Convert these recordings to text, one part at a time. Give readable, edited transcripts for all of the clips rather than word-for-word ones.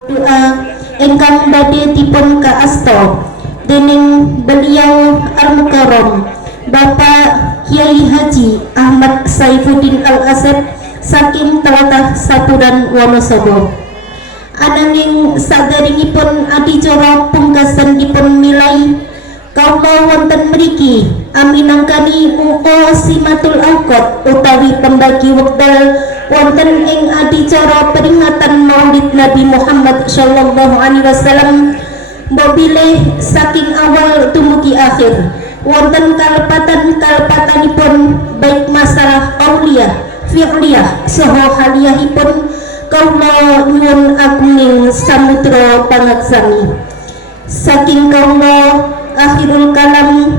Doa ingkang badhe dipun kaasta dening beliau Al-Mukarram Bapak Kiai Haji Ahmad Saifuddin Al-Asad saking tlatah Sapuran Wonosobo. Ananging sadaringipun adicara pungkasan dipun milai kaula wonten mriki aminangkani simatul awqat utawi pembagi wekdal wonten ing adicara peringatan Maulid Nabi Muhammad sallallahu alaihi wasallam bilih saking awal dumugi akhir wonten kalepatan-kalepatanipun baik masalah qauliyah, fi'liyah saha haliyahipun kaula nyuwun agunging samudra pangaksami. Saking kaula akhirul kalam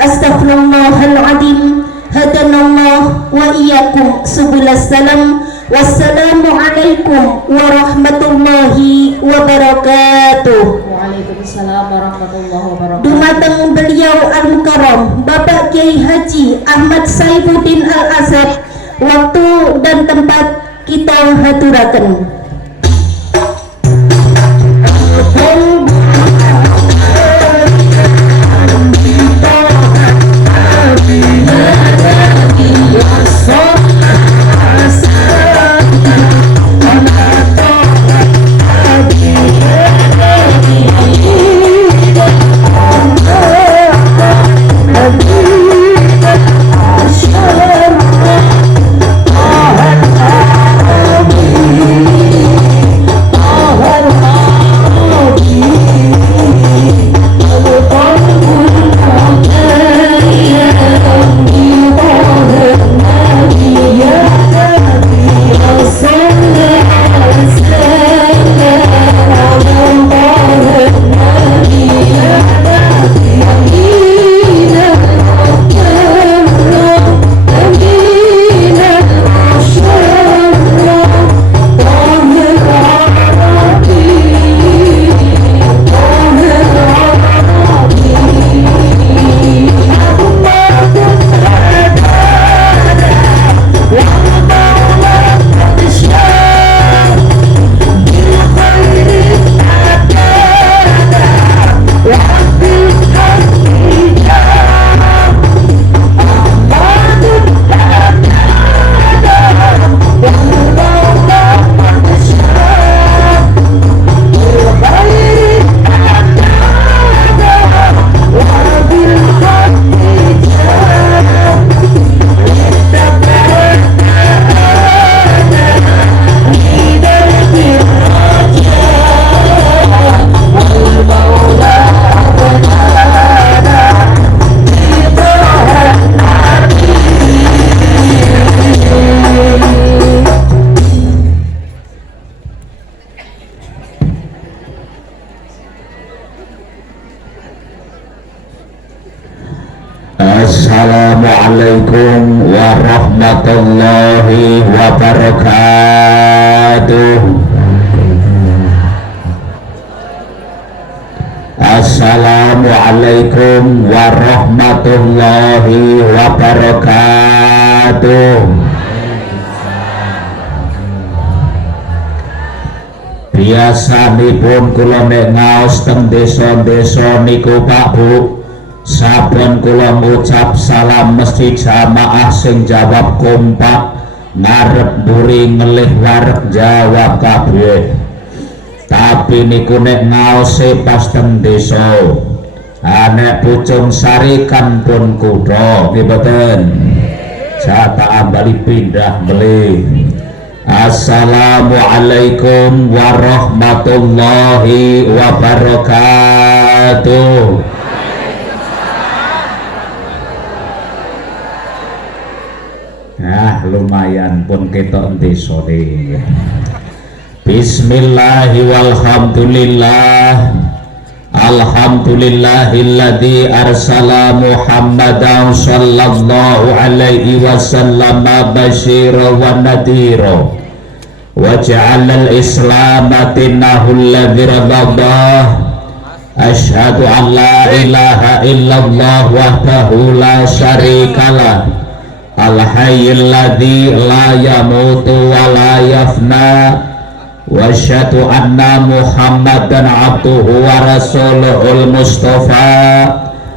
astaghfirullahal azim hadanallah wa iyyakum subulas salam. Wassalamu alaikum warahmatullahi wabarakatuh. Waalaikumsalam warahmatullahi wabarakatuh. Dumateng beliau Al-Mukarram Bapak Kiai Haji Ahmad Saifuddin Al-Asad, waktu dan tempat kita haturaken. Assalamualaikum warahmatullahi wabarakatuh. Assalamualaikum warahmatullahi wabarakatuh. Biasanipun kula nek ngaos teng desa-desa niku Pak Bu, saben kula ngucap salam mesti jamaah sing jawab kompak, ngarep mburi ngelih wareg jawab kabeh. Tapi niku nek ngaose pas teng desa, nek pucung sarikan pun kutha nggih mboten. Jata ambali pindah melih. Assalamualaikum warahmatullahi wabarakatuh. Nah, lumayan pun ketok desa deh. Bismillahi walhamdulillah. Alhamdulillahilladzi arsala Muhammadan sallallahu alaihi wasallam basyira wa nadhira wa ja'ala al-islam dinahu alladzi rabbah. Asyhadu an la ilaha illallah wahdahu la syarikalah al-hayyul ladzi la yamutu wa la yafna wa asyhadu anna Muhammadan abduhu wa rasuluhul mustafa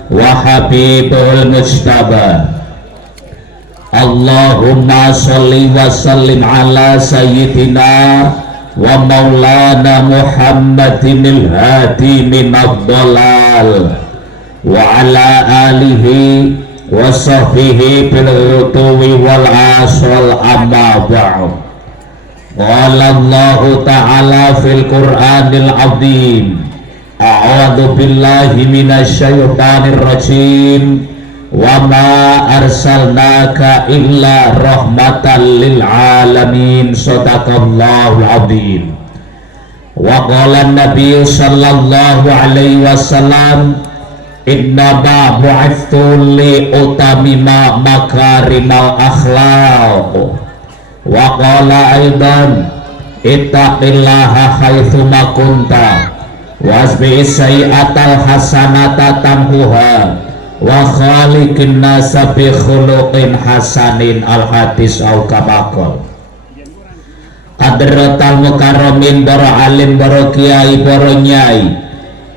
wa habibul mujtaba. Allahumma sholli wa sallim ala sayyidina wa maulana Muhammadinil hadi minad dhalal wa ala alihi wa sahbihi bil rutuwi wal aswal amma ba'd. Qala Allah ta'ala fil Qur'anil azim, a'udzu billahi minasy syaithanir rajim, wa ma arsalnaka illa rahmatan lil alamin. Shadaqallahu azim. Wa qala an-nabiy sallallahu alaihi wasallam, inna ma bu'ithtu li utamima makarimal akhlaq. Wa qala aidan, ittaqillaha haitsuma kunta wasbi sayyi'atal hasanata tamhuha wa khaliqin nasa bi khuluqin hasanin. Al hadis au kamakol. Hadratal mukarramin, para alim, para kiai, para nyai,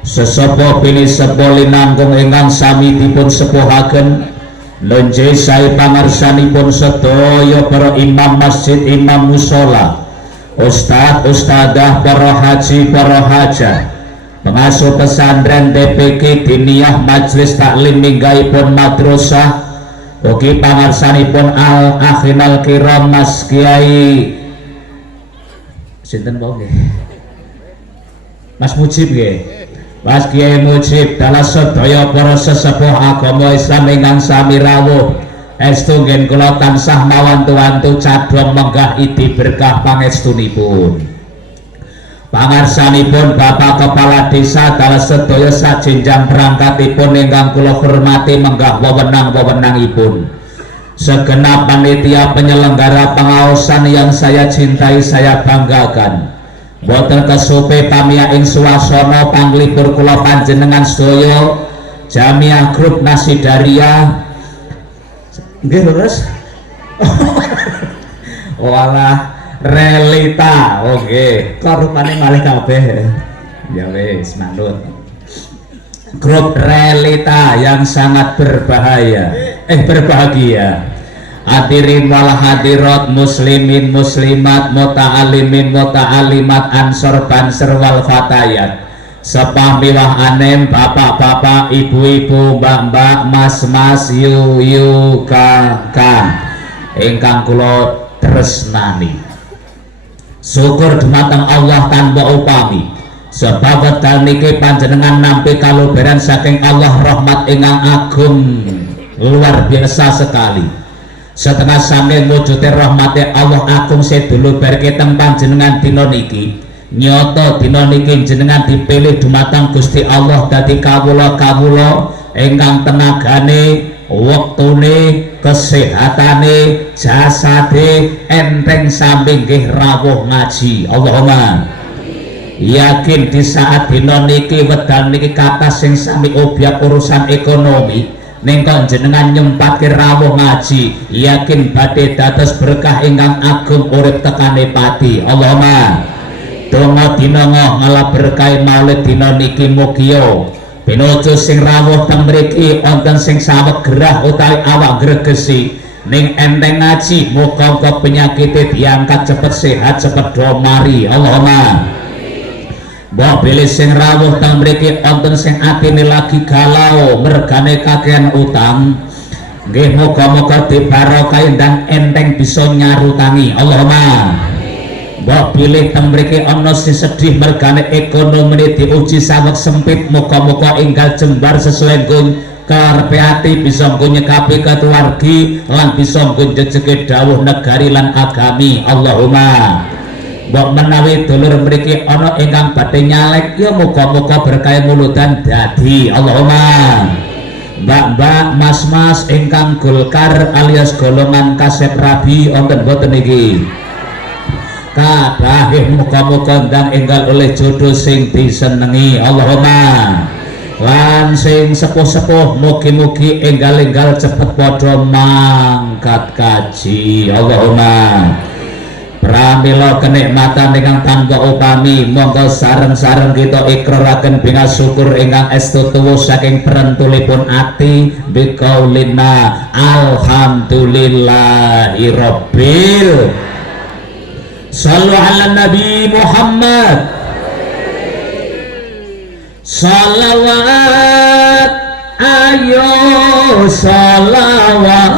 sesepuh bini sepoli nanggung ingkang sami dipun sepuhaken, lenje sae pangarsanipun sedaya para imam masjid, imam mushola, ustad, ustadah, para haji, para hajah, pengasuh pesantren, DPK, diniyah, majelis taklim minggahipun madrasah, ugi pangarsanipun al akhinal kiram Mas Kiai sinten wae nggih, Mas Mujib nggih, Mas Kiai Mujib, dalah sedaya para sesepuh agama Islam ingkang sami rawuh, estu ngen kula tansah mawantu-wantu cadhong menggah idi berkah pangestunipun. Pangarsanipun Bapak Kepala Desa dalah sedaya sajenjang perangkatipun ingkang kula hormati menggah wewenang-wewenangipun. Segenap panitia penyelenggara pengaosan yang saya cintai, saya banggakan. Boten kesupe pamiya ing swasana panglipur kula panjenengan sedaya Jamiah Grup Nasidaria. Nggih leres. Walah Relita, oke, korupane malih kabeh. Ya wis, manut. Grup Relita yang sangat berbahagia. Hadirin wal hadirat, muslimin muslimat, muta'alimin muta'alimat, ansor banser wal fatayat, sepah miwah anem, bapak-bapak, ibu-ibu, mbak-mbak, mas-mas, yu-yu, kang-kang ingkang kula tresnani. Syukur dumateng Allah tanpa upami, sebab wekdal niki panjenengan nampi kaluberan saking Allah rahmat ingkang agung luar biasa sekali. Setengah saking wujude rahmate Allah agung sedulur berke teng panjenengan dina niki, nyoto dina niki jenengan dipilih dumateng Gusti Allah dadi kawula-kawula ingkang tenagane, wektune, kesehatane, jasade enteng sami nggih rawuh ngaji. Allahumma yakin di saat dina niki wedal niki kathah sing sami obyek urusan ekonomi ning jenengan nyempatke rawuh ngaji, yakin badhe dados berkah ingkang agung urip tekane pati. Allahumma donga dina ngalah berkah maulid dina niki mugia pinuju sing rawuh teng mriki wonten sing saweg gerah utawi awak gregesi ning enteng ngaji, muga-muga penyakite diangkat cepet sehat cepet do mari. Allahumma mbok bilih sing rawuh teng mriki wonten sing atine lagi galau mergane kakean utang, nggih muga-muga dibarokahi ndang enteng bisa nyarutangi. Allahumma mbok bilih teng mriki ana sing sedih mergane ekonomi diuji saweg sempit, muga-muga enggal jembar sesuai karepe ati, bisa nggo nyekapi keluargi lan bisa nggo jejeke dawuh negari lan agami. Allahumma mbok menawi dulur mriki ana ingkang badhe nyalek, ya muga-muga berkah muludan dadi. Allahumma mbak-mbak, mas-mas ingkang Golkar alias golongan kasep rabi wonten boten niki, kadahih muga-muga ndang enggal oleh jodoh sing disenengi. Allahumma lan sing sepuh-sepuh mugi-mugi enggal-enggal cepet padha mangkat kaji. Allahumma pramila kenikmatan ingkang tanpa upami monggo sareng-sareng kita ikraraken bingah syukur ingkang estu tuwuh saking perentulipun ati biqaulina alhamdulillahirabbil Sallu ala Nabi Muhammad Salawat ayo salawat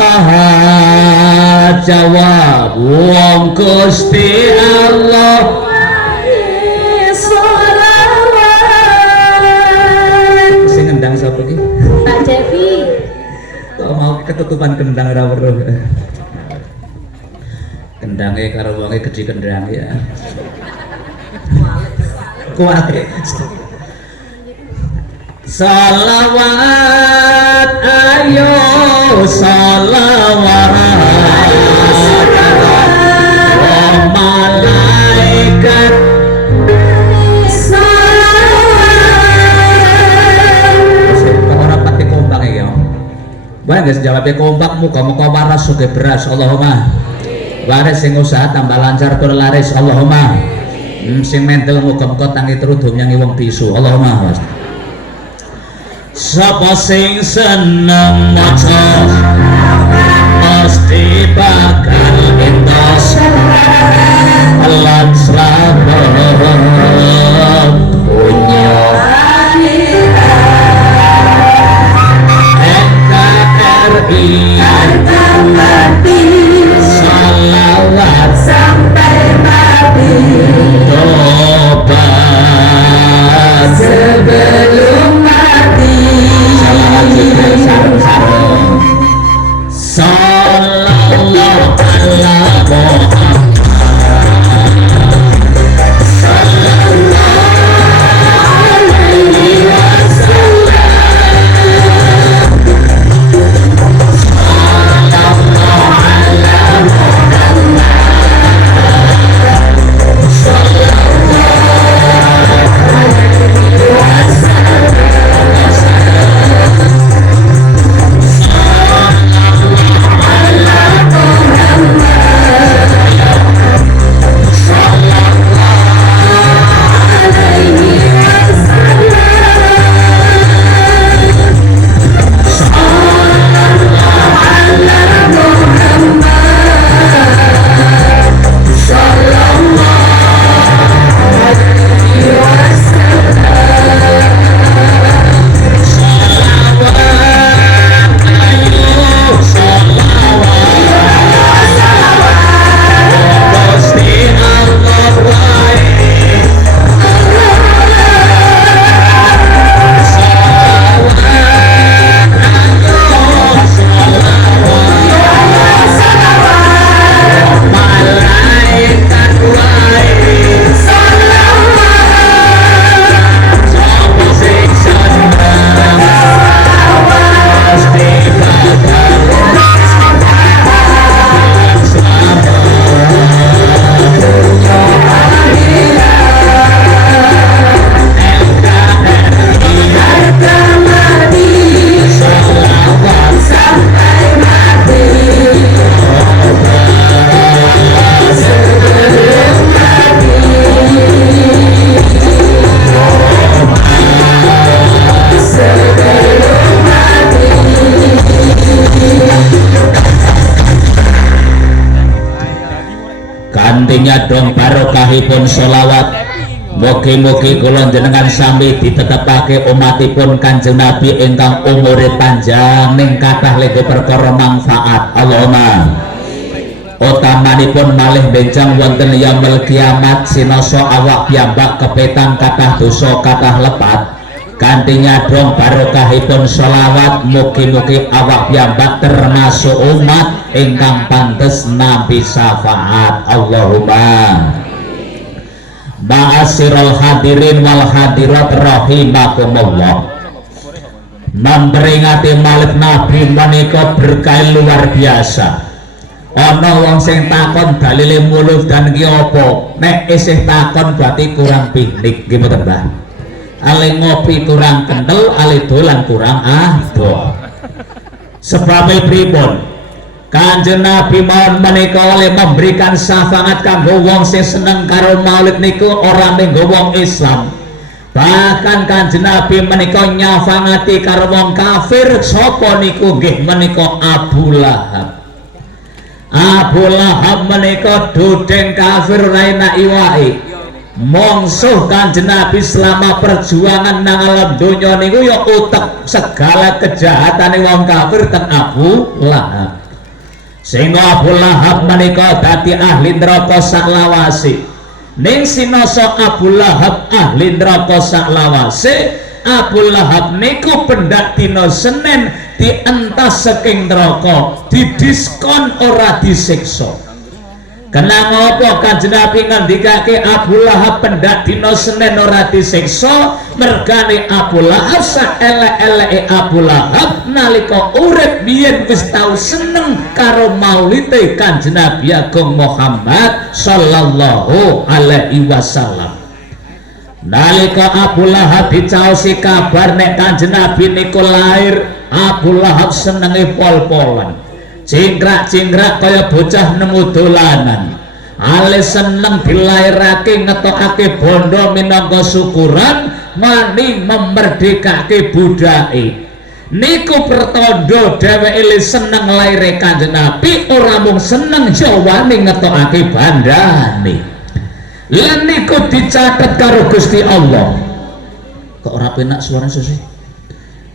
jawab wong Gusti Allah Salawat. sing ngendang sapa iki Pak Cepi. kok mau ketutupan kendang ora weruh kendange karo wonge gedhi kendang ya kuwate salawat ayo salawat oh malaikat kok ora pati kompak iki ya wae guys jawabnya kompak muga-muga waras sugih beras Allahumma waris sing usaha tambah lancar tur laris Allahumma sing mental muga-muga tangi trudung nyangi wong bisu Allahumma sapa sing seneng maca mesti bakal entos lan slamet punya NKRI salawat Sampai mati tobat sebelum mati. Sallallahu ala Muhammad kantinya dong barokahipun sholawat mugi-mugi kula jenengan sami ditetepake umatipun Kanjeng Nabi ingkang umure panjang ning kathah lego perkara manfaat Allahumma utamanipun malih benjang wonten yaumul kiamat sinoso awak piyambak kepetan kathah dosa kathah lepat kantinya dong barokahipun sholawat mugi-mugi awak piyambak termasuk umat ingkang pantes nampi syafaat Allahumma ma'asyiral hadirin wal hadirat rahimakumullah memperingati Maulid Nabi menika berkah luar biasa. Ana wong sing takon dalile mulus dan ki apa nek isih takon berarti kurang piknik nggih mboten Mbah ale ngopi kurang kental ale dolan kurang adoh sebab pripun Kanjeng Nabi mawon menika oleh memberikan syafaat kanggo wong sing seneng karo maulid niku ora menggo wong Islam. Bahkan Kanjeng Nabi menika nyafangati karo wong kafir sapa niku nggih menika Abu Lahab. Abu Lahab menika dodeng kafir ora enak iwake. Mongsuh Kanjeng Nabi selama perjuangan nang alam donya niku ya utek segala kejahatane wong kafir ten Abu Lahab. Sehingga Abu Lahab menika dadi ahli neraka saklawase. Ning sinoso Abu Lahab ahli neraka saklawase, Abu Lahab niku pendak dina Senin dientas saking neraka, didiskon ora disiksa. Kenang apa Kanjeng Nabi ngendikake Abu Lahab pendak dina Senin ora disiksa? Mergane Abu Lahab saelek-eleke Abu Lahab nalika urip biyen wis tau seneng karo maulide Kanjeng Nabi Agung Muhammad sallallahu alaihi wasallam. Nalika Abu Lahab dicaosi kabar nek Kanjeng Nabi niku lair, Abu Lahab senenge pol-polan. Cingkrak-cingkrak kaya bocah nemu dolanan. Ale seneng dilairake ngetokake bondo minangka syukuran wani memerdekake budake. Niku pertanda dheweke seneng laire Kanjeng Nabi, ora mung seneng ya wani ngetokake bandane. Lan niku dicatet karo Gusti Allah. Kok ora penak suarane sih?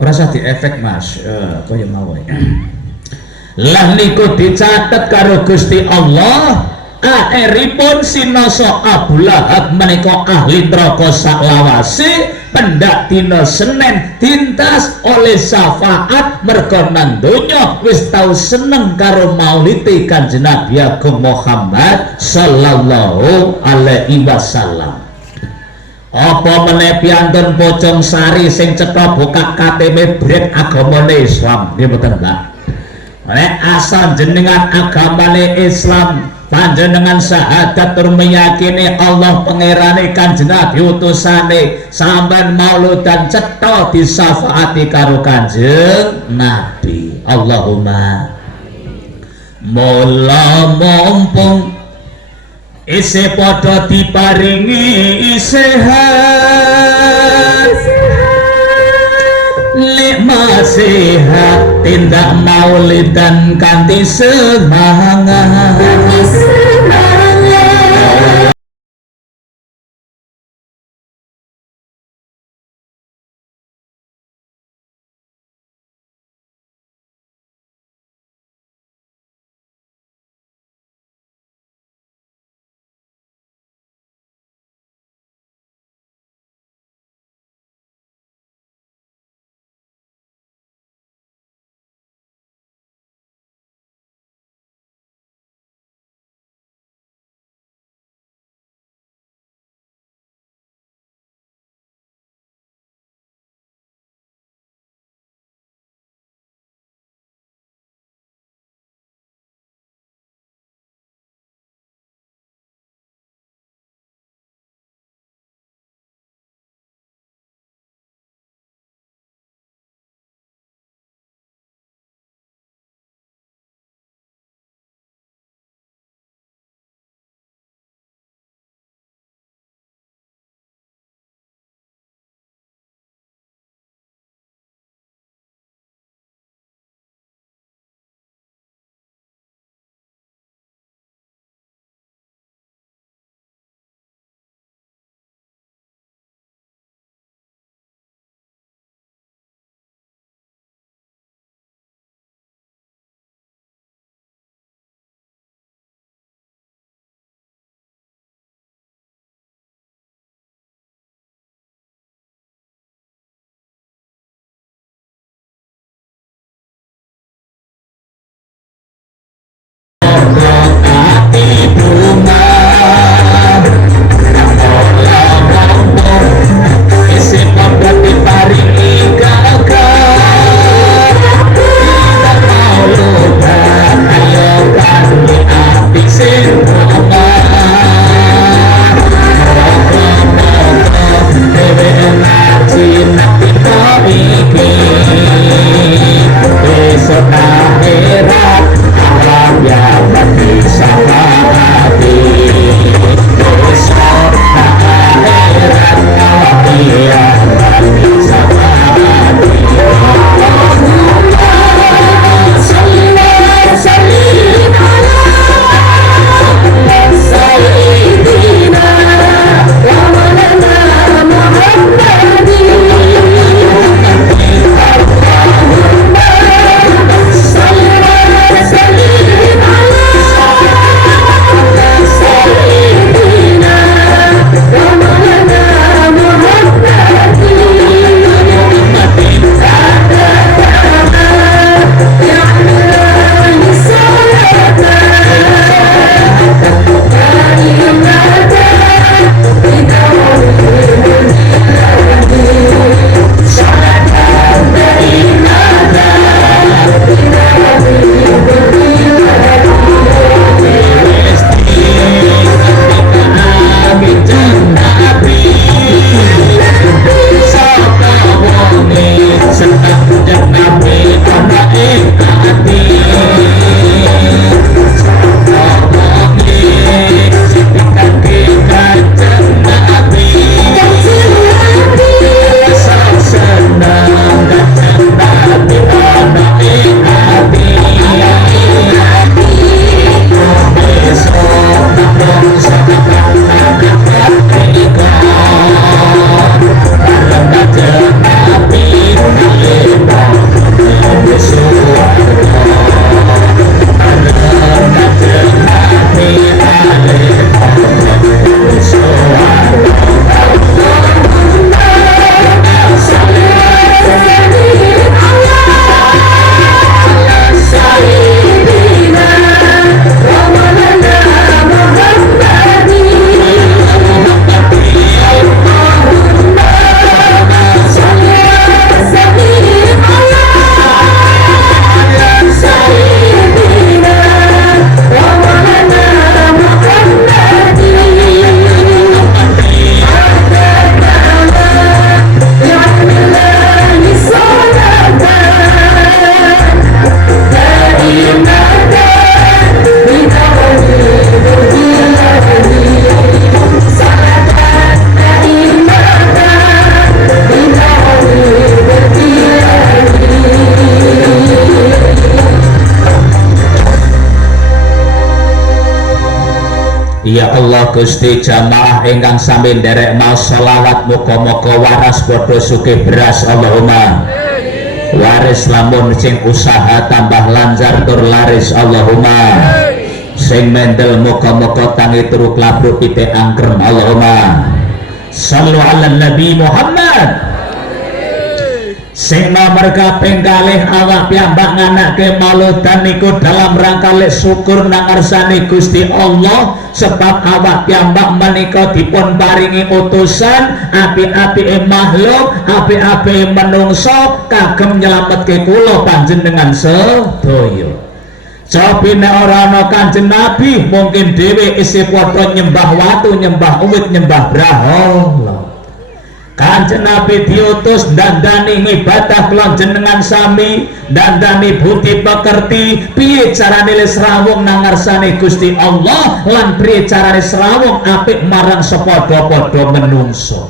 Ora usah diefek Mas. Kaya mawon. Lah niku dicatet karo Gusti Allah. Akhiripun sinoso Abu Lahab menika ahli neraka saklawase, pendak dina Senin tintas oleh syafaat merga nang donya wis tau seneng karo maulide Kanjeng Nabi Agung Muhammad sallallahu alaihi wasallam. Apa meneh piantun Pocong Sari sing cetha buka KTP brek agamane Islam nggih mboten Mbak. Nek asal jenengan agamane Islam, panjenengan syahadat tur meyakini Allah pangerane Kanjeng Nabi utusane, sampean maulud dan cetha disafaati karo Kanjeng Nabi. Allahumma mola mumpung isih padha diparingi sehat, nikmat sehat, tindak maulidan kanthi semangat. Ya Allah Gusti, jamaah ingkang sami nderek maos selawat muga-muga waras padha sugih beras. Allahumma waris lamun sing usaha tambah lancar tur laris. Allahumma sing mendel muga-muga tangi turu klabruk pitik angkrem. Allahumma sallu ala Nabi Muhammad. Sing nomor kaping kalih awak piyambak nganake mauludan niku dalam rangka lek syukur nang ngarsane Gusti Allah, sebab awak piyambak menika dipun paringi utusan api-apike makhluk, api-apike menungso kagem nyelametke kula panjenengan sedaya. Cobi nek ora ana Kanjeng Nabi mungkin dhewe isih padha nyembah watu, nyembah uwit, nyembah brahala. Kanjeng Nabi diutus dandani ibadah kula jenengan sami, dandani budi pekerti piye carane srawung nang ngarsane Gusti Allah lan piye carane srawung apik marang sepadha-padha menungso.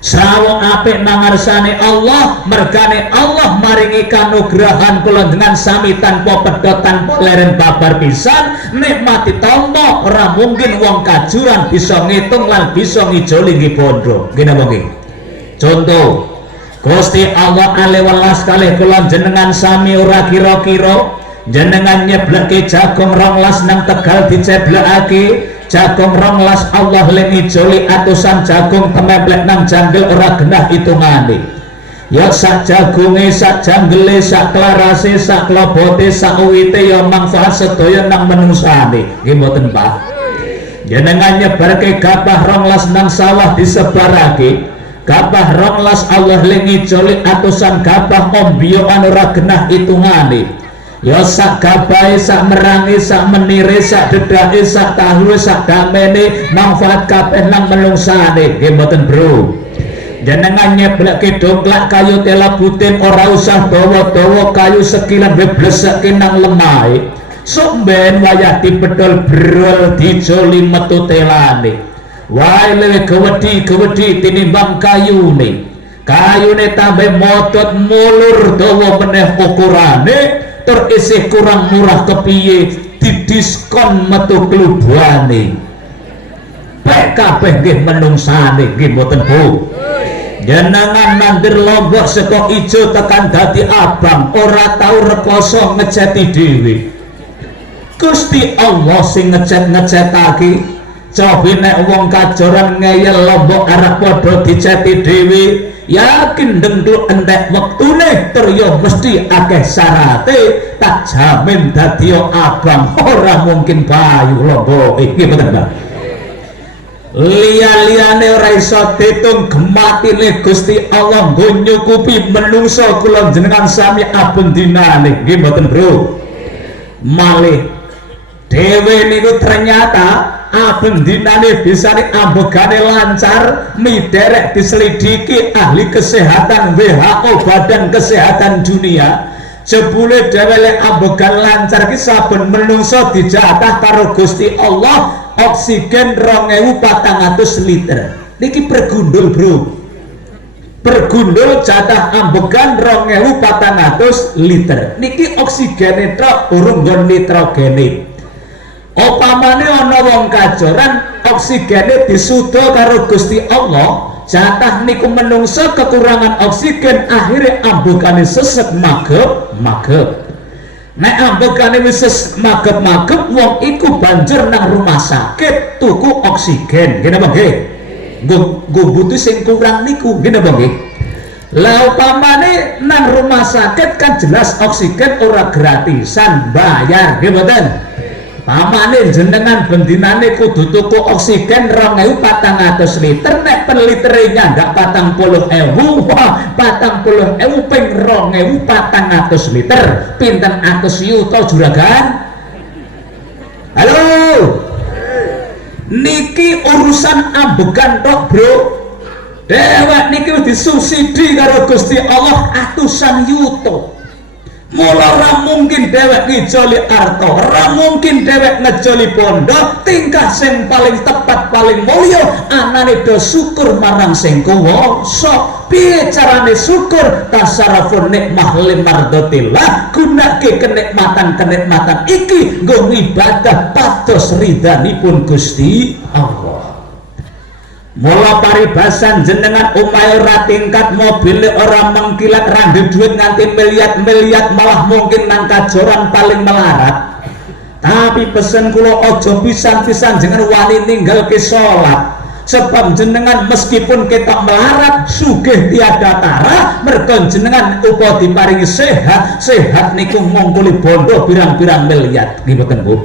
Srawung apik nang ngarsane Allah, mergane Allah maringi kanugrahan kula dengan sami tanpa pedhot tanpa leren babar pisan, nikmati tampa ora mungkin wong kajuran bisa ngitung lan bisa ngijoli nggih bondo. Nggih napa nggih? Contoh Gusti Allah alewelas kalih kula jenengan sami ora kira-kira jenengan nyebleke jagung 12 nang Tegal diceblekake jagung 12 Allah len ijoli atusan jagung tememplek nang janggel ora genah hitungane. Ya sak jagunge, sak janggele, sak klarase, sak klobote, sak uwite ya manfaat sedaya nang menungsane. Nggih mboten Pak? Jenengan nyebarke gabah 12 nang sawah disebarake gabah 12 Allah lengi joli atusan gabah ombioan ora genah hitungane. Ya sak gabahe, sak merange, sak menire, sak dedahe, sak tahu, sak damene manfaat kabeh nang menungsane. Nggih mboten Bro? Jenengan nyebleke dongklak kayu tela butin ora usah dawa-dawa kayu sekilan blesekke nang lemahe. Sok ben wayah dipedhol brol dijoli metu telane. Wae lewe gewedi tinimbang kayune tambah motot mulur dawa meneh ukurane tur isih kurang murah kepiye didiskon metu klubane pek kabeh nggih menungsane nggih mboten Bu. Jenengan nandir lombok saka ijo tekan dadi abang ora tau rekoso ngeceti dhewe. Gusti Allah sing ngecet-ngecetake. Cobi nek wong kajoran ngeyel lombok arep padha diceti dhewe, yakin dengkluk entek wektune tur ya mesti akeh syarate, tak jamin dadi abang ora mungkin bayu lombok iki bener Pak. Liya-liyane ora iso ditung gematine Gusti Allah nggo nyukupi menungso kula jenengan sami abun dinane nggih mboten Bro. Malih dhewe niku ternyata abeng dinane bisa ambegane lancar miderek diselidiki ahli kesehatan WHO Badan Kesehatan Dunia jebule dheweke ambegan lancar ki saben menungso dijatah karo Gusti Allah oksigen 2400 liter niki pergundul Bro, pergundul jatah ambegan 2400 liter niki oksigene tok urung nggon nitrogene. Opamane ana wong kajoran oksigene disuda karo Gusti Allah jatah niku menungso kekurangan oksigen akhirnya ambekane sesek magep nek ambekane wis magep wong iku banjur nang rumah sakit tuku oksigen ngene apa nggih nggo butuh sing kurang niku ngene apa nggih. Lah upamane nang rumah sakit kan jelas oksigen ora gratisan bayar nggih mboten. Pamane jenengan bendinane kudu tuku oksigen 2400 liter nek per litere nyandak 40.000 wah 40.000 ping 2400 liter pinten atus yuta juragan. Halo niki urusan ambegan tok Bro, dewek niki disubsidi karo Gusti Allah atusan yuta Mula ora mungkin dhewek ngijoli arta, ora mungkin dhewek ngejoli bondo. Tingkah sing paling tepat, paling mulya anane do syukur marang sing kuwasa. Piye carane syukur? Tasarrufun nikmah limardatillah, gunake kenikmatan-kenikmatan iki nggo ibadah pados ridhanipun Gusti Allah. Mula paribasan jenengan omahe ora tingkat, mobil ora mengkilat, randhe duit nganti miliat-miliat, malah mungkin nang kajoran paling melarat. Tapi pesen kula aja pisan-pisan jenengan wani ninggalke salat. Sebab jenengan meskipun ketok melarat, sugih tiada tara, mergo jenengan uga diparingi sehat niku ngungkuli bondo pirang-pirang miliat. Nggih mboten, Bu?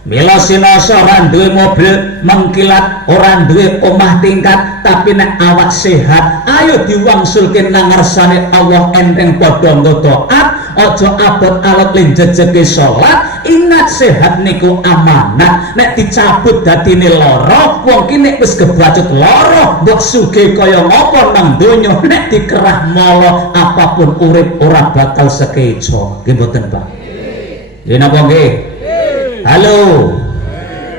Mila sinoso ora duwe mobil mengkilat, ora duwe omah tingkat, tapi nek awak sehat, ayo diwangsulke nang ngarsane Allah enteng padha nggo taat, aja abot alot ling jejeke salat. Ingat sehat niku amanah, nek dicabut dadine lara, wong ki nek wis kebacut lara, mbok sugih kaya ngapa nang donya, nek dikerah mala apapun urip ora bakal sekejo. Nggih mboten, Pak? Nggih napa nggih? Halo,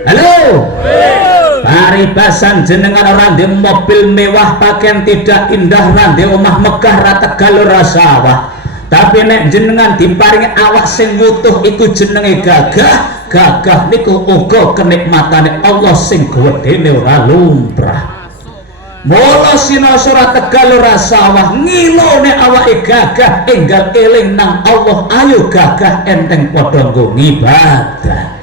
halo. Paribasan jenengan ora ndek mobil mewah, pakaian tidak indah, ora ndek omah megah, ra tegal ora sawah. Tapi nek jenengan diparingi awak sing wutuh iku jenenge gagah. Gagah niku uga kenikmatane Allah sing gedene ora lumrah. Mula sinoso ora tegal ora sawah, ngilone awake gagah, enggal eling nang Allah, ayo gagah enteng padha nggo ngibadah.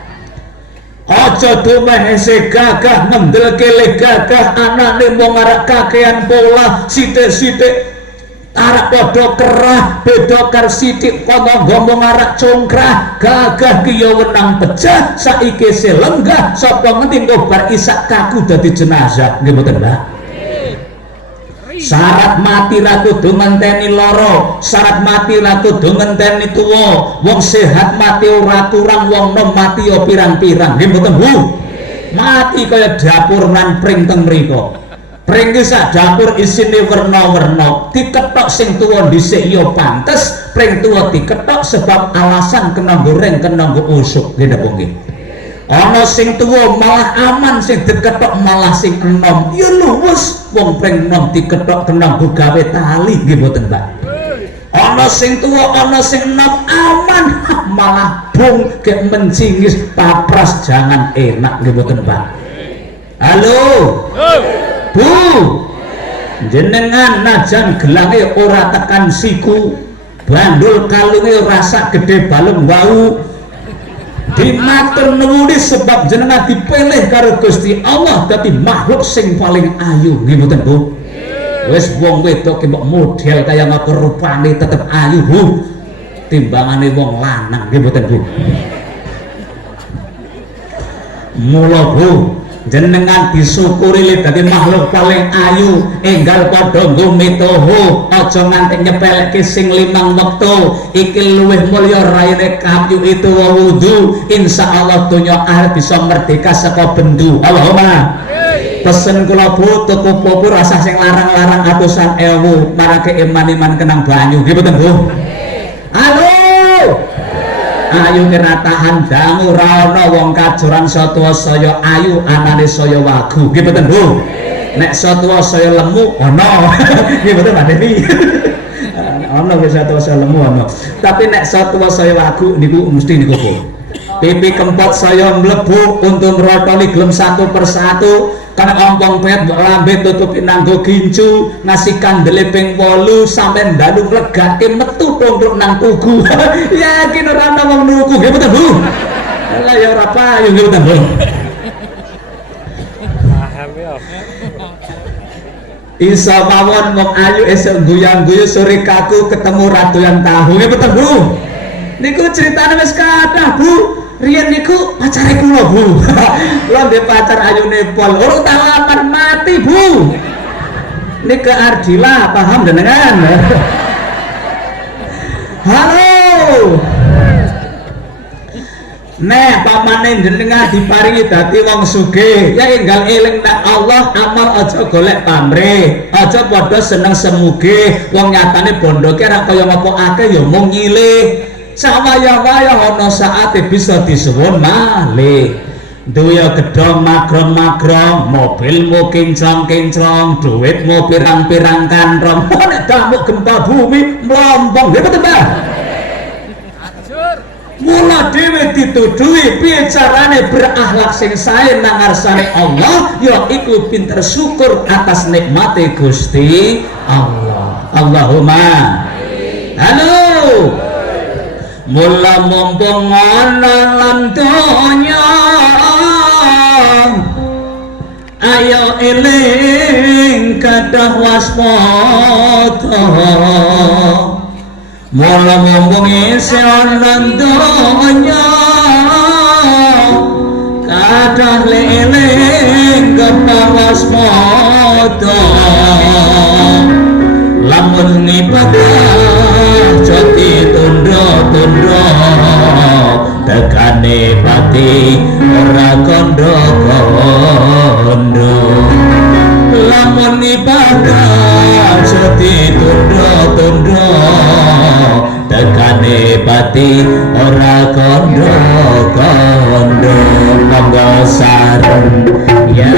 Aja dumehese gagah, mendelke le gagah, anane wong arek kakean pola, sithik-sithik arek padha kerah, beda karo sithik padha ngomong arek congkrah. Gagah ki ya wenang pecah, saiki se lenggah, sapa ngerti engko bar isak kaku dadi jenazah. Nggih mboten, Mbak? Syarat mati ra kudu ngenteni lara, syarat mati ra kudu ngenteni tuwa. Wong sehat mati ora kurang, wong nom mati ya pirang-pirang. Nggih mboten, Bu? Mati kaya dapur lan pring teng mriko. Pring ki sak dapur isine werna-werna. Diketok sing tuwa dhisik ya pantes, pring tuwa diketok sebab alasan kena goreng, kena nggo usuk. Nggih napa nggih? Ana sing tuwa malah aman, sing diketok malah sing enom. Ya luwes wong pring enom diketok kena nggo gawe tali. Nggih mboten, Mbak? Ana sing tuwa, ana sing enom aman, malah bung gek mencingis papras jangan enak. Nggih mboten, Mbak? Halo. Bu. Jenengan najan gelange ora tekan siku, bandul kalunge rasa gede balung wau. Dimatur nuwun sebab jenengan dipilih karo Gusti Allah dadi makhluk sing paling ayu. Nggih mboten, Bu? Wis wong wedok ki mbok model kaya ngapa rupane tetep ayu, Bu. Timbangane wong lanang. Nggih mboten, Bu? Mula, Bu, jenengan disyukuri le dadi makhluk paling ayu, enggal padha nggo mitoho, aja nganti nyepeleke sing 5 wektu. Iki luwih mulya raine kayu itu wudu, insyaallah donya akhirat bisa merdeka saka bendu. Allahumma pesen kula, Bu, tuku pupu rasa sing larang-larang atusan ewu, marake iman-iman kenang banyu. Nggih mboten, Bu? Halo. Ayu kira tahan dangu, ra ana wong kajoran satwa saya ayu, anane saya wagu. Nggih mboten, Bu? Nek satwa saya lemu ana. Nggih mboten, Pak Devi? Ana wis satwa saya lemu ana. Tapi nek satwa saya wagu niku mesti niku, Bu. Pipi kempot saya mlebu, untung rotoli gelem satu persatu. Kan ompong pet lambe tutupi nanggo gincu, ngasih kandele ping 8 sampe ndalu legake metu pondok nang tugu. Yakin ora ana wong nuku. Nggih mboten, Bu? Lah ya ora payu. Nggih mboten, Bu? Paham ya. Isa mawon wong ayu esuk guyang-guyu, sore kaku ketemu ratu yang tahu. Nggih mboten, Bu? Niku ceritane wis kathah, Bu. Riyen niku pacare kula, Bu. Kula ndek pacar ayune pol, urung talamar mati, Bu. Niki Ardila, paham jenengan? Halo. Nek pamane jenengan diparingi dadi wong sugih, ya enggal eling nek Allah amal aja golek pamrih, aja padha seneng semuge. Wong nyatane bondoke ra kaya ngapa akeh ya mung nyilih. Sawaya-waya ana saate bisa disuwun malih. Duwe gedhong magrong-magrong, mobilmu kinclong-kinclong, duitmu pirang-pirang kantong. Nek damuk gempa bumi mlompong, nggih betul, Mbah? Mula dhewe dituduhi piye carane berakhlak sing sae nang ngarsane Allah, ya iku pinter syukur atas nikmate Gusti Allah. Allahumma halo. Mula mumpung ana lan donya, ayo eling kadah waspada. Mula mumpung isih ana donya, kadah eling kadah waspada. Lamun ngibadah jati tundha-tundha, tekane pati ora kondo-kondo. Lamun ibadah jati tundha-tundha, tekane pati ora kondo-kondo. Monggo sareng ya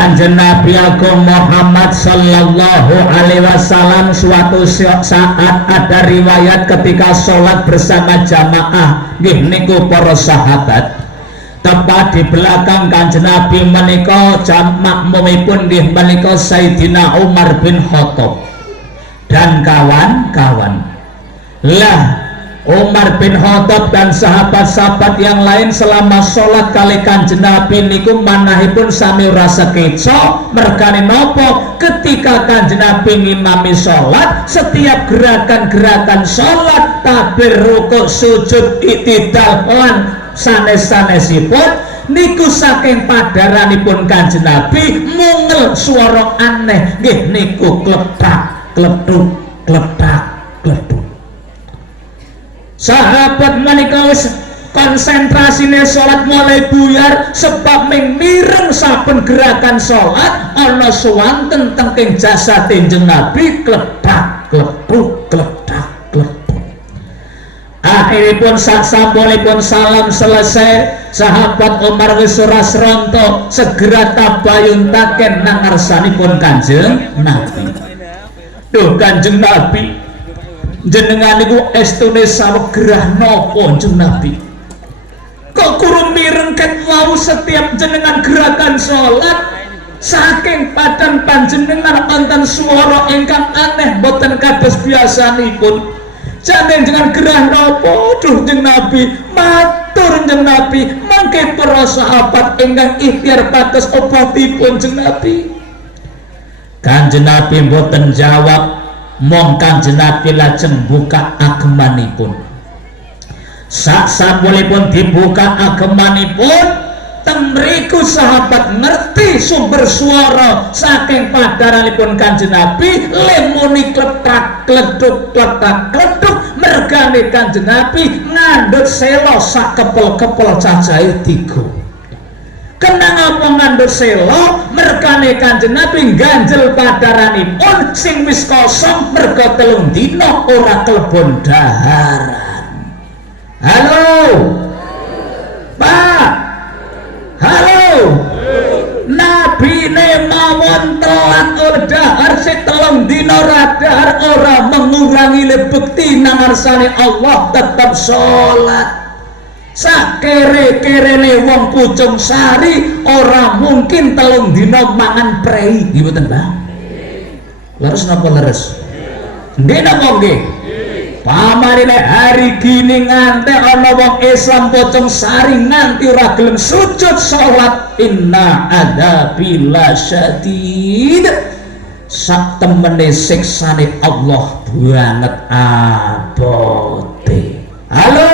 Kanjeng Nabi Agung Muhammad sallallahu alaihi wasallam suatu saat ada riwayat ketika sholat bersama jamaah nggih niku para sahabat tepat di belakang Kanjeng Nabi menika makmumipun nggih menika Sayyidina Umar bin Khattab dan kawan-kawan. Lah Umar bin Khattab dan sahabat-sahabat yang lain selama sholat kali Kanjeng Nabi niku manahipun sami rasa keco merkane nopo ketika Kanjeng Nabi ngimami sholat setiap gerakan-gerakan sholat takbir rukuk sujud iktidal lan sanes-sanesipun niku saking padaranipun Kanjeng Nabi mungel swara aneh nggih niku klepak klepuk klepak klepuk. Sahabat menika wis konsentrasine sholat mulai buyar sebab mireng saben gerakan sholat ana suwanten tengking jasad Kanjeng Nabi klepak klepuk klepak klepuk. Akhiripun sasampunipun salam selesai sahabat Umar wis ora sronto segera tabayuntaken nang ngarsanipun Kanjeng Nabi. Duh Kanjeng Nabi jenengan niku estune sawegerah napa Kanjeng Nabi kok kurang mireng ket wau setiap jenengan gerakan sholat saking padan panjenengan wonten swara ingkang aneh boten kados biasanipun jane jenengan gerah napa duh Kanjeng Nabi matur Kanjeng Nabi mangke para sahabat ingkang ikhtiar pados obatipun Kanjeng Nabi. Kanjeng Nabi boten jawab mong Kanjeng Nabi lajeng buka agemanipun. Sasampunipun dibuka agemanipun teng mriku sahabat ngerti sumber suara saking padaranipun Kanjeng Nabi lemuni klepak kleduk klepak kleduk mergane Kanjeng Nabi ngandhut selo sak kepel-kepel cacahe 3. Kenang apa ngandhut selo merkane Kanjeng Nabi ganjel padaranipun sing wis kosong merga 3 dina ora klebon daharan. Halo Pak, halo Nabi ne mawon telat dahar sing 3 dina radahar ora mengurangi lebekti nang ngarsane Allah tetep salat. Sakere-kerene wong Pucung Sari ora mungkin 3 dina mangan prei nggih mboten Bang? Leres napa leres? Nggih napa nggih? Pamarine hari gini nganti ana wong Islam Pucung Sari nganti ora gelem sujud salat inna adzabila syadid sak temene siksane Allah banget abote. Halo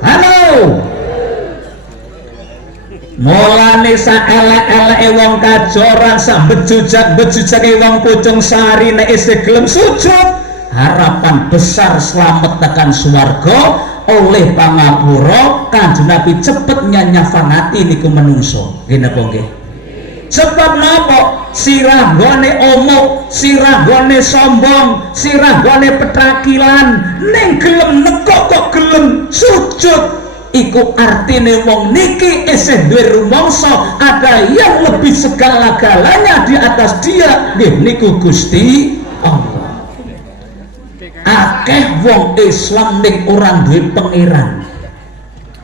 halo mulane saelek-eleke wong kajoran sak bejujak-bejujake wong Pucung Sari nek isih gelem sujud harapan besar selamat tekan swarga oleh pangapura Kanjeng Nabi cepet nyanyafangati niku menungso nggih napa nggih sebab napa sirah gone omok sirah gone sombong sirah gone petrakilan ning gelem nekok kok gelem sujud iku artine wong niki isih duwe rumangsa ada yang lebih segala-galanya di atas dia nggih niku Gusti Allah. Akeh wong Islam ning ora duwe pangeran.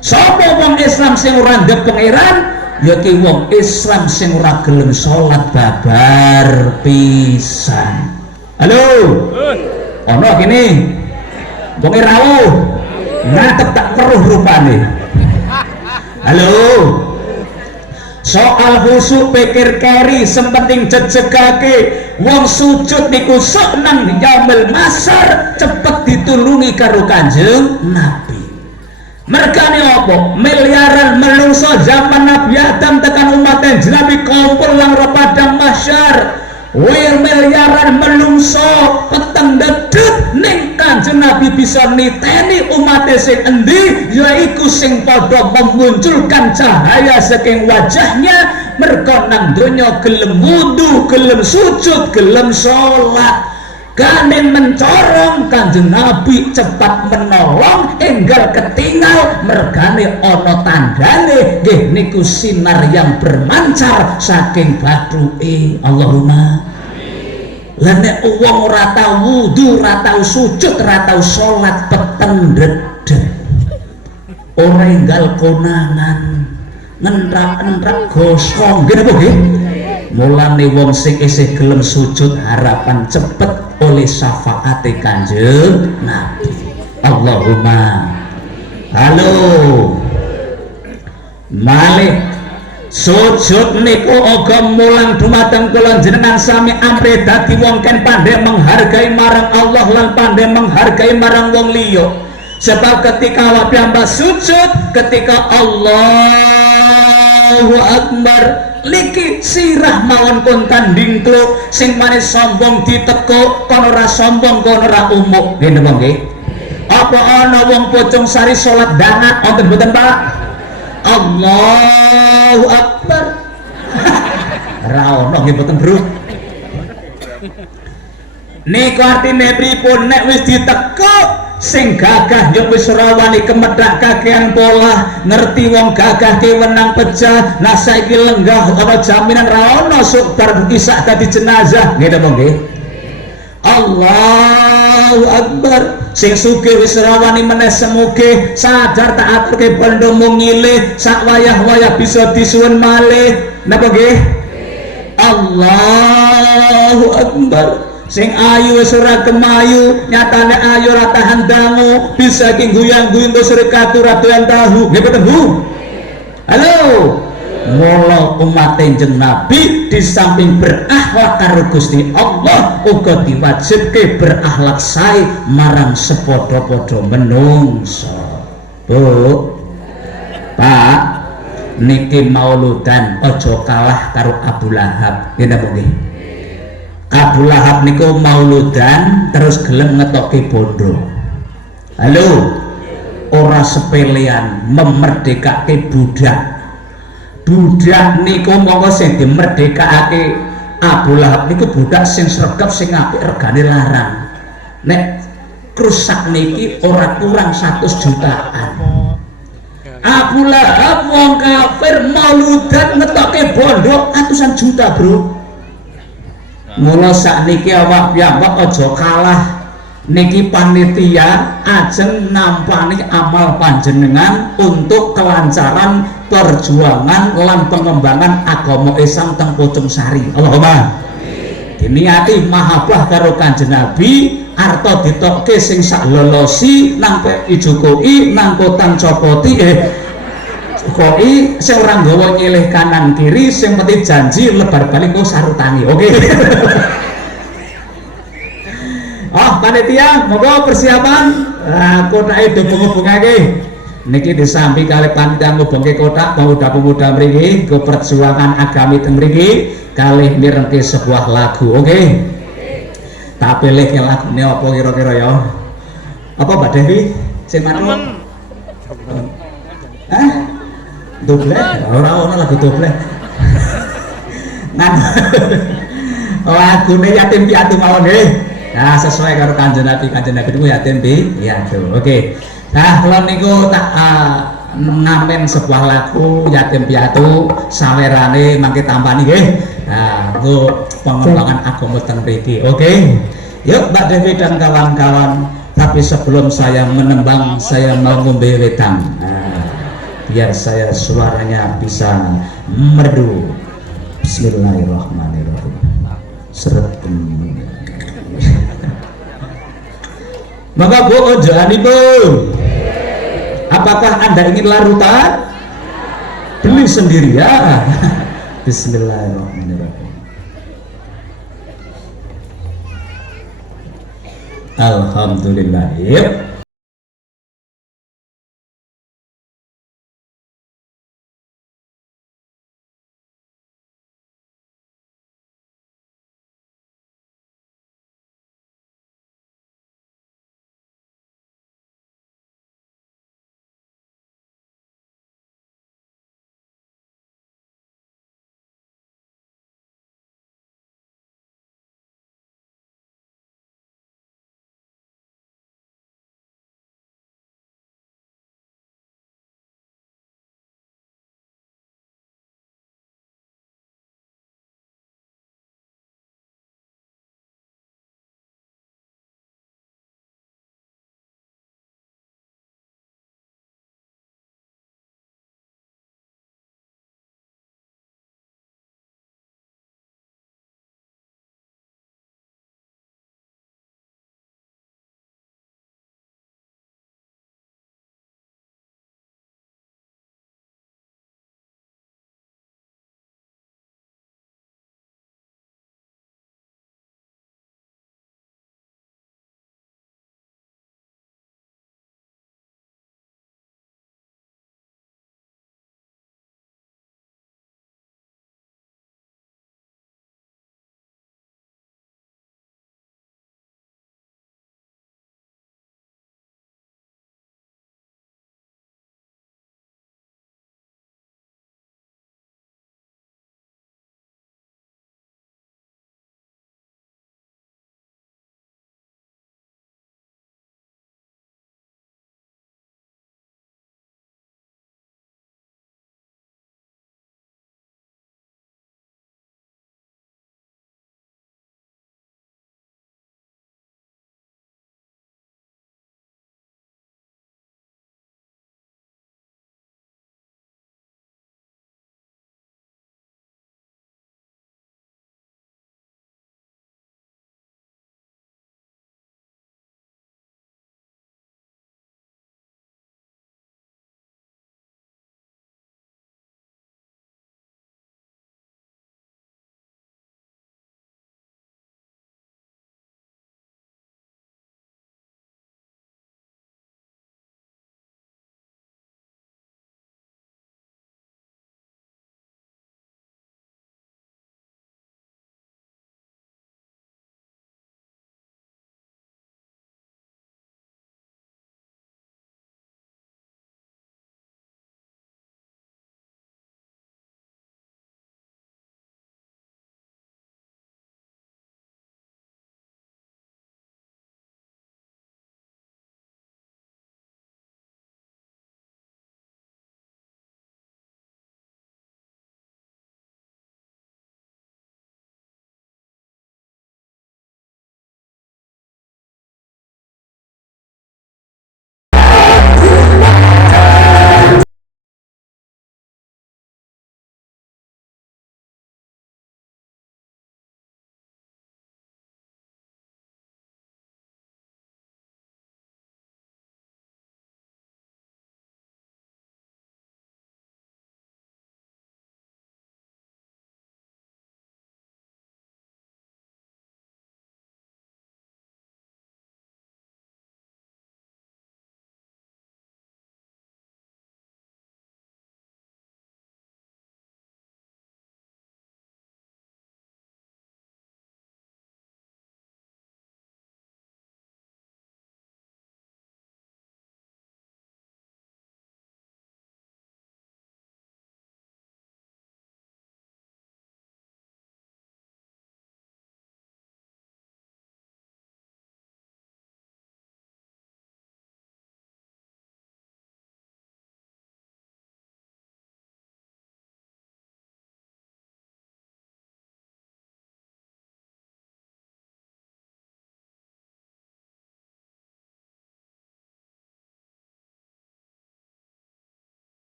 Sapa wong Islam sing ora duwe pangeran? Ya ki wong Islam sing ora gelem salat babar pisan. Halo. Ono kene. Wong rawuh. Ngatep tak weruh rupane. Halo. Soal khusuk pikir keri sempenting jejegake wong sujud niku sok nang yaumil masar cepet ditulungi karo Kanjeng Nabi. Merkane apa? Miliaran menungso zaman Nabi Adam tekan umat Nabi kumpul lang padang mahsyar. Miliaran menungso peteng dedut ning Kanjeng Nabi bisa niteni umat sing endi yaiku sing padha memunculkan cahaya saking wajahnya merga nang donya gelem wudu, gelem sujud, gelem salat. Kane mencorong Kanjeng Nabi cepat menolong enggal ketinggal mergane ana tandane nggih niku sinar yang bermancar saking bathuke. Allahumma lan nek wong ora tau wudu, ora tau sujud, ora tau salat peteng dedeg ora enggal konangan nentrak-nentrak gosong nggih napa nggih. Mulane wong sing isih gelem sujud harapan cepet oleh syafaate Kanjeng Nabi. Allahumma halo malih sujud niku uga mulang dumateng kula jenengan sami amre dadi wong ken pandai menghargai marang Allah lan pandai menghargai marang wong liya. Sebab ketika awak piyambak sujud, ketika Allahu Akbar liki sirah mawon kon tanding kluk sing manis sombong ditekuk kono ora sombong kono ora umuk nggih napa nggih. Apa ana wong Pocong Sari salat dangat wonten mboten Pak? Allahu Akbar. Ora ono nggih mboten Bro. Niku artine pripun nek wis ditekuk sing gagah yo wis ora wani kemethak kakean pola ngerti wong gagah ki wenang pecah. Nah saiki lenggah ana jaminan ra ono sok bar isak dadi jenazah nggih napa nggih. Allahu Akbar. Sing sugih wis ora wani meneh semuge sadar tak aturke bondo mung ngilih sak wayah-wayah bisa disuwun malih napa nggih. Allahu Akbar. Sing ayu wis ora kemayu nyatane ayu ora tahan dangu bisa ki guyang-guyung terus rekatu ra doyan tahu nggih boten Bu. Halo mula umat Kanjeng Nabi di samping berakhlak karo Gusti Allah uga diwajibke berakhlak sae marang sepadha-padha menungso. Bu Pak niki mauludan aja kalah karo Abu Lahab nggih napa nggih. Abu Lahab niku mauludan terus gelem ngetoke bondo. Halo ora sepelean memerdekake budak. Budak niku monggo sing dimerdekake Abu Lahab niku budak sing sregep sing apik regane larang. Nek krusak niki ora kurang 100 jutaan. Abu Lahab wong kafir mauludan ngetoke bondo atusan juta Bro. Mula sakniki awak piyambak aja kalah niki panitia ajeng nampani amal panjenengan untuk kelancaran perjuangan lan pengembangan agama Islam teng Pocong Sari. Allahumma diniati mahabbah karo Kanjeng Nabi arta ditokke sing sak lolosi nang Jokowi nang Kotang Copoti koi sing ora nggawa nyilih kanan kiri sing penting janji lebar balik kok sarutangi. Oke. Oh panitia monggo persiapan kotake dibungke-bungake niki disambi kali panitia ngubungke kotak pemuda-pemuda mriki ke perjuangan agami teng mriki kalih mirengke sebuah lagu. Oke. Tak pilih ke lagune apa kira-kira ya? Apa Mbak Devi? Sing mana? Doble, orang lagu doble. Nah, lagune yatim piatu mawon nggih. Nah, sesuai karo Kanjeng Nabi niku yatim piatu. Oke. Nah, kula niku tak ngamen sebuah lagu yatim piatu sawerane mangke tampani nggih. Nah, nggo pengembangan agama teng mriki. Oke. Yuk Mbak Devi dan kawan-kawan. Tapi sebelum saya menembang, saya mau ngombe wedang. Biar saya suaranya bisa merdu. Bismillahirrahmanirrahim. Seret. Maka Bu ojo Bu. Apakah Anda ingin larutan? Beli sendiri ya. Bismillahirrahmanirrahim. Alhamdulillah. Yep.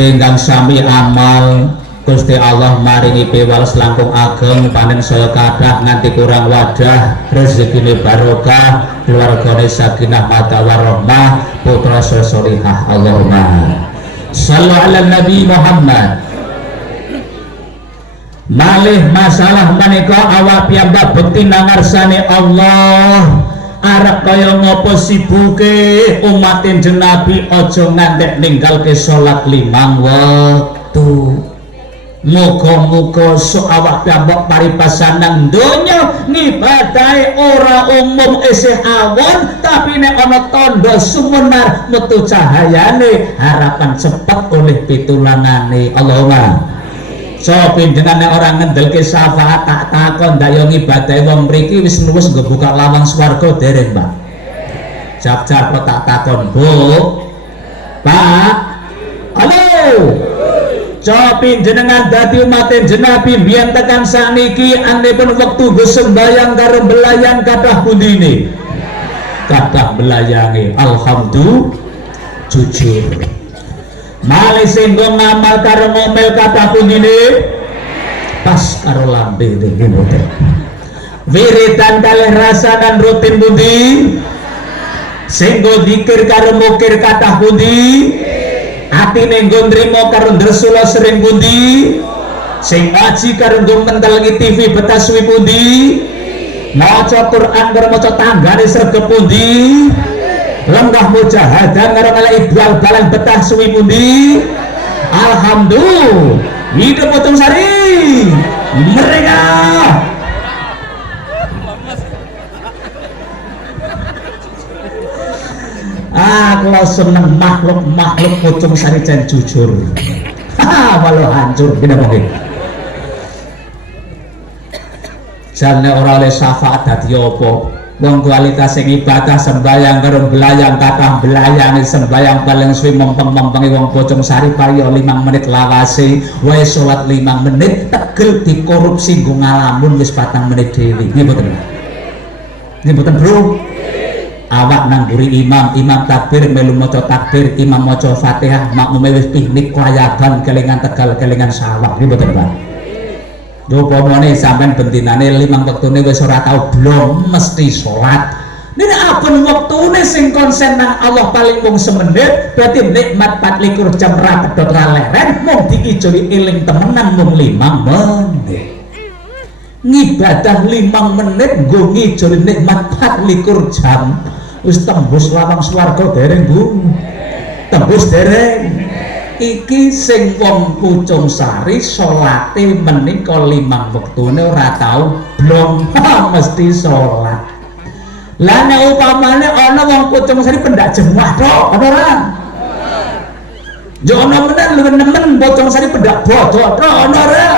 mugi ingkang sami amal Gusti Allah maringi piwales langkung ageng panen saya kathah nganti kurang wadah rezekine barokah keluargane sakinah mawaddah warahmah putra solihah Allahumma shallu ala nabi Muhammad. Malih masalah menika awak piyambak bekti nangarsane Allah arep kaya ngopo sibuke umatin jenabi aja ngantek ninggalke salat 5 wektu. Muga-muga awak piyambak paripasanan donya ngibadahe ora umum isih awon tapi nek ana tandha sumunar metu cahayane harapan cepet oleh pitulangane Allahumma. So pinjenengan nek ora ngendelke syafaat tak takon ndak yo ngibadahe wong mriki wis nuwus nggo buka lawang swarga dereng, Pak. Jap-jap kok tak takon, Bu. Pak. Halo. So pinjenengan dadi umat jenabi biyen tekan sakniki anipun wektu nggo sembayang karo belayang kathah pundine? Kathah belayange. Alhamdulillah jujur. Malih sing ngamal karo ngomel kathah pundine pas karo lambe nggih mboten. Wiridan kalih rasanan rutin pundi? Sing nggo zikir karo mukir kathah pundi? Atine nggo nrimo karo ndresula sering pundi? Sing ngaji karo nggo mentelngi TV betah suwi pundi? Maca Quran karo maca tanggane sregep pundi? Lenggah mujahadah karo kalih bal-balan betah suwi pundi? Alhamdulillah. Hidup Putung Sari. Mereka. Kalau seneng makhluk Putung Sari jan jujur. Walau hancur gini mungkin. Jane ora oleh syafaat dadi apa? Wong kualitas sing ibadah sembayang karo belayang kathah belayang sembayang paling suwi mempeng-mempengi wong Putung Sari payo 5 menit lawase wae salat 5 menit tegel dikorupsi nggo ngalamun wis 4 menit dhewe. Nggih mboten. Nggih mboten, Bro. Awak nang mburi imam takbir melu maca takbir, imam maca Fatihah, makmume wis piknik klayaban kelingan Tegal kelingan Sawak. Nggih mboten, Pak. Yo pomone sampean bentinane 5 wektune wis ora tau blong mesti salat. Nek aben wektune sing konsen nang Allah paling mung semenit, berarti nikmat 24 jam ra pedhot ra leren, mung dikijoli eling temenan mung 5 menit. Ngibadah 5 menit nggo ngijoli nikmat 24 jam. Wis tembus lawang swarga dereng, Bu. Tembus dereng. Iki sing wong Putung Sari salate menika 5 wektune ora tau blong mesti salat. Lah nek upamane ana wong Putung Sari pendak jemaah tok ana ora? Yo ana menen luwih nemen Putung Sari pendak bodho tok ana ora?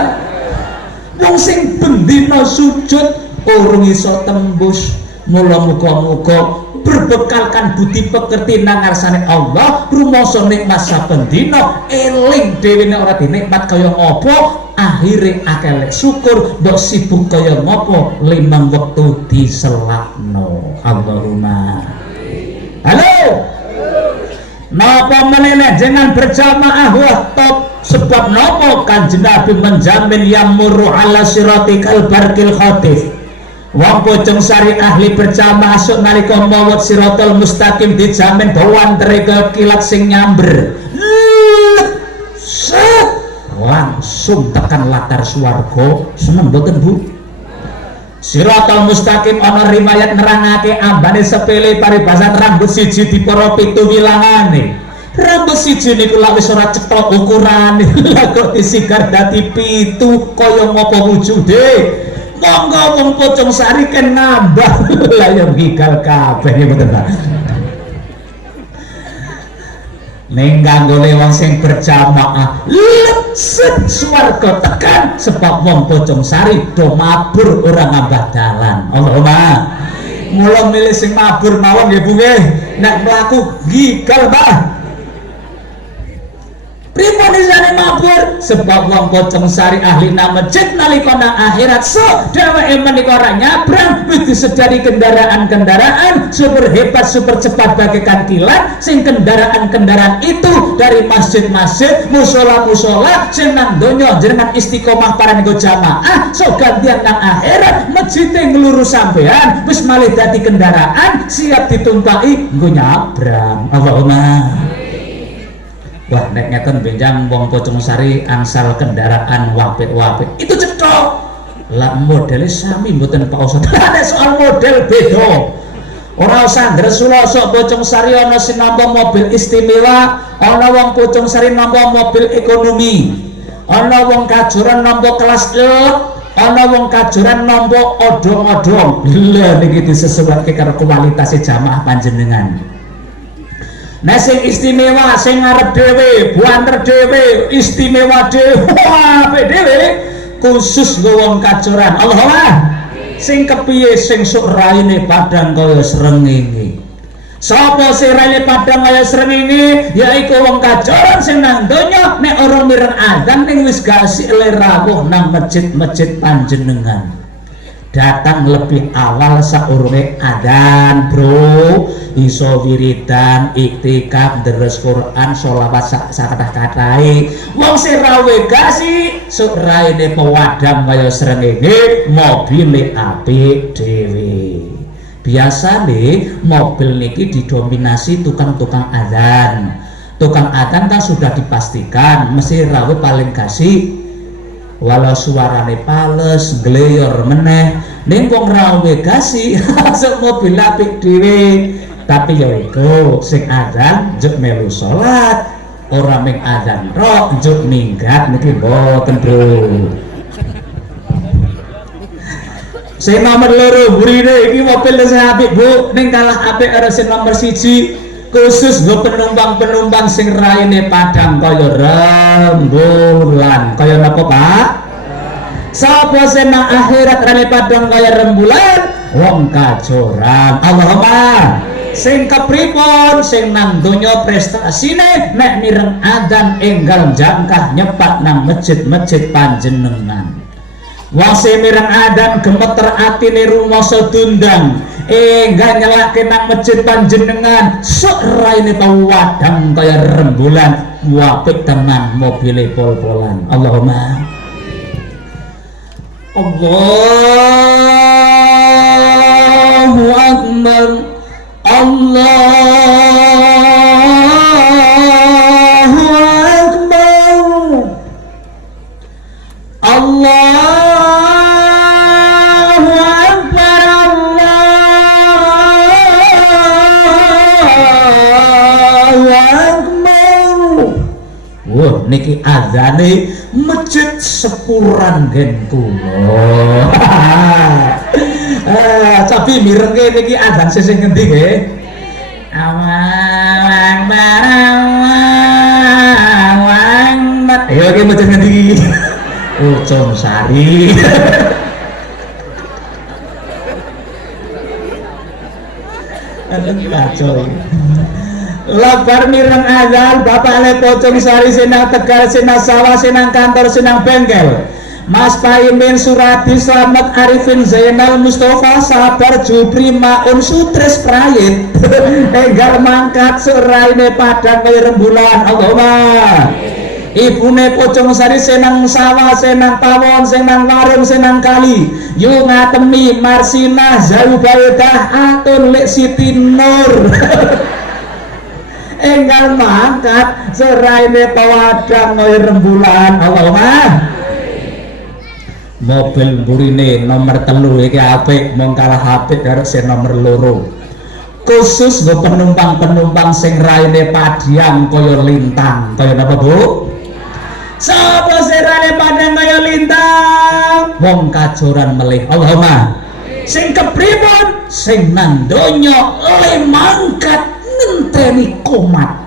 Wong sing bendina sujud urung iso tembus. Mula muga-muga berbekalkan budi pekerti nang ngarsane Allah rumoso nikmat saben dina eling dhewe nek ora dinikmat kaya ngopo akhire akeh syukur mbok sibuk kaya ngopo 5 wektu diselakno. Allahumma halo napa menene jenengan berjamaah wah top sebab napa Kanjeng Nabi menjamin yamuru ala siratikal barkil khatif. Wong Putung Sari ahli berjamaah sok nalika mawut siratal mustaqim dijamin bawan terega kilat sing nyamber. Langsung tekan latar swarga. Seneng mboten, Bu? Siratal mustaqim ana riwayat nerangake ambane sepele paribasan rambut siji dipara 7 wilangane. Rambut siji niku lak wis ora cetok ukurane. Lah kok disigar dadi 7 kaya ngapa wujude? Monggo wong Putung Sari kan nambah lah yang gigal kabeh mboten Pak. Ning kanggone wong sing berjamaah lecet swarga tekan sebab wong Putung Sari do mabur ora ngambah dalan. Allahumma mula milih sing mabur mawon nggih Bu nggih. Nek mlaku gigal Pak. Pripun isane mabur sebab wong Pocong Sari ahli masjid nalika nang akhirat so dheweke menika ora nyabrang wis disedari kendaraan-kendaraan super hebat super cepat bagaikan kilat sing kendaraan-kendaraan itu dari masjid-masjid musola-musola sing nang donya jenengan istiqomah paranipun jamaah so gantian nang akhirat masjide ngluru sampean wis malih dadi kendaraan siap ditumpaki nggo nyabrang. Allahumma wah nek ngeten benjang wong Pocong Sari angsal kendaraan wapik-wapik itu cetok lah modelnya sami mboten Pak Ustaz. Nek soal model beda ora usah ngresula sok Pocong Sari ana sing nampa mobil istimewa, ana wong Pocong Sari nampa mobil ekonomi, ana wong kajoran nampa kelas E, ana wong kajoran nampa odong-odong. Lha niki disesuaiake karo kualitas jamaah panjenengan. Nah sing istimewa sing ngarep dhewe, buanter dhewe, istimewa dhewe, apik dhewe khusus nggo wong kajoran. Allahumma sing kepiye sing sok raine padang kaya srengenge. Sapa sing raine padang kaya srengenge yaiku wong kajoran sing nang donya nek ora mireng adzan ning wis gak sik rawuh nang masjid-masjid panjenengan. Datang lebih awal saurunge adzan bro, iso wiridan, iktikaf, deres Quran, sholawat sakathah-kathahe. Wong sing rawe gasi sok raine pewadang kaya srengenge, mobile apik dhewe. Biasane mobil niki didominasi tukang-tukang adzan. Tukang adzan kan sudah dipastikan mesti rawe paling gasi. Walau suarane pales, gleyor meneh, ning wong rawe gasi masuk mobil apik dhewe. Tapi ya iku sing adzan njuk melu salat, ora ming adzan tok njuk minggat niki mboten, Bro. Sing nomor loro burine iki mobil sing apik, Bu, ning kalah apik karo sing nomor 1. Khusus nggo penumpang-penumpang sing raine padang kaya rembulan. Kaya napa, Pak? Sapa sing nang akhirat raine padang kaya rembulan? Wong kajoran. Allahumma. Sing kepripun sing nang donya prestasine nek mireng adzan enggal jangkah nyepat nang masjid-masjid panjenengan. Wong sing mireng adzan gemeter atine rumasa dundang enggal nyelake nang masjid panjenengan sok raine wadang kaya rembulan apik tenan mobile pol-polan. Allahumma Allahu akbar Allahu akbar Allahu akbar Allahu akbar. Wah niki azane masjid sepuran gen kula. Tapi mirenge niki adzan sing ngendi nggih? Awang barawang. Ayo iki masjid ngendi iki? Pocong Sari. Aduh kacau. Labar mireng adzan bapak le Pocong Sari senang Tegal senang sawah senang kantor senang bengkel. Mas Paimin Suradi Slamet Arifin Zainal Mustafa Sabar Jupri Maun Sutres Prayit enggal mangkat seraine padang kaya rembulan. Allahumma ibune Pocong Sari senang sawah senang pawon senang warung senang kali yu ngatemi Marsinah Zaubaedah Atun Lek Siti Nur enggal mangkat seraine pawadang kaya rembulan. Allahumma mobil burine nomor 3 iki apik mung kalah apik karo sing nomor 2. Khusus nggo penumpang-penumpang sing raine padiang kaya lintang. Kaya napa, Bu? Sapa sing raine padang kaya lintang? Wong kajoran melih. Allahumma. Sing kepripun? Sing nang donya le mangkat ngenteni komat.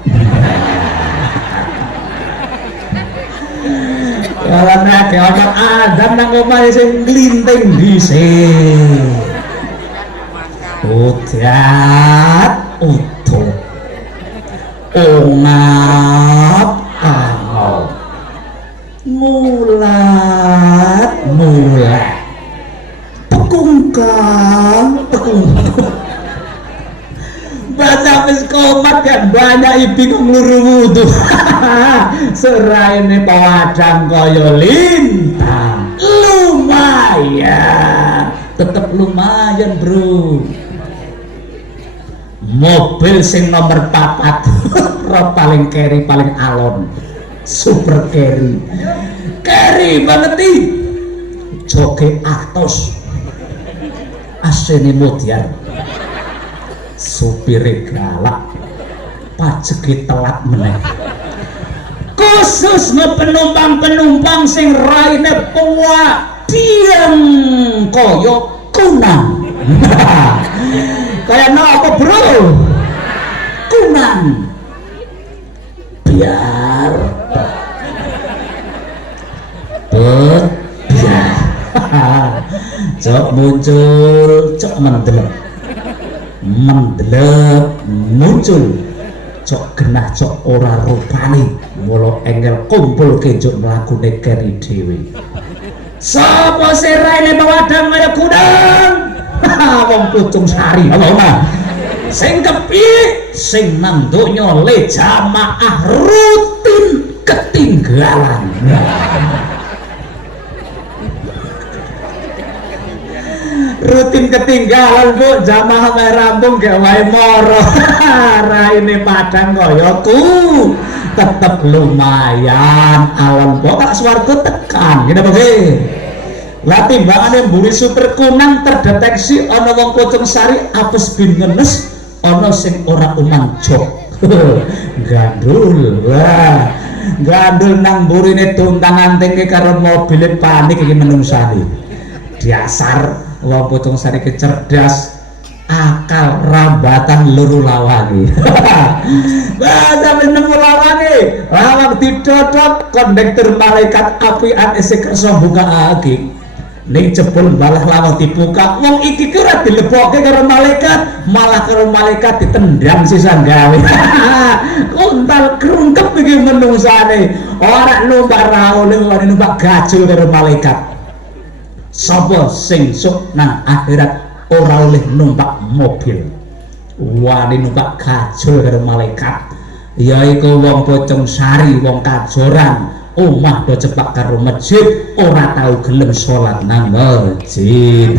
Kalau nek ana adzan nang omahe sing glinting dhisik. Udat utuh. Ongap angop. Baca wis komat kan banyak bingung luru wudu. Seraine pawadang kaya lintang. Lumayan. Tetep lumayan, Bro. Mobil sing nomor 4 ro paling carry paling alon. Super carry. Carry banget nih. Joge atos. Asene modiar. Supire galak, pajeke telat meneh. Khusus penumpang-penumpang sing raine puak diam kaya kunang. Kaya napa, Bro? Kunang. Biar biar cok muncul, cok mendelep muncul, cok genah cok ora rupane, mula engel kumpul kenjuk mlakune keri dhewe. Sapa sing raine pawadang kaya kudang? Wong Pucung Sari, apa sing kepiye sing nang donya le jamaah rutin ketinggalan. Rutin ketinggalan, Bu, jamaah wae rampung gak wae moro. Raine padang koyoku tetep lumayan, alam pokok swarga tekan ngene apa lah timbangane mburi super kunang terdeteksi ana wong Pucung Sari apes bin ngenes ana sing ora umang jok. Gandul. Wah, gandul nang mburine tuntangan tingke karo mobil panik iki menungsane. Dasar wong Pucung Sari kecerdas, akal rambatan luru lawange. Wah, sampe nemu lawange, lawang didodok kondektur malaikat apian isih kersa mbukake. Ning jebul balah lawang dibuka, wong iki ki ora dilebokke karo malaikat, malah karo malaikat ditendang sisa gawe. Kuntal krungkep iki menungsane, ora numpak raone ora numpak gajul karo malaikat. Sapa sing sok nang akhirat ora oleh numpak mobil, wani numpak gajul karo malaikat, yaiku wong Pucung Sari, wong Kajoran, omah do cepak karo masjid, ora tau gelem salat nang masjid.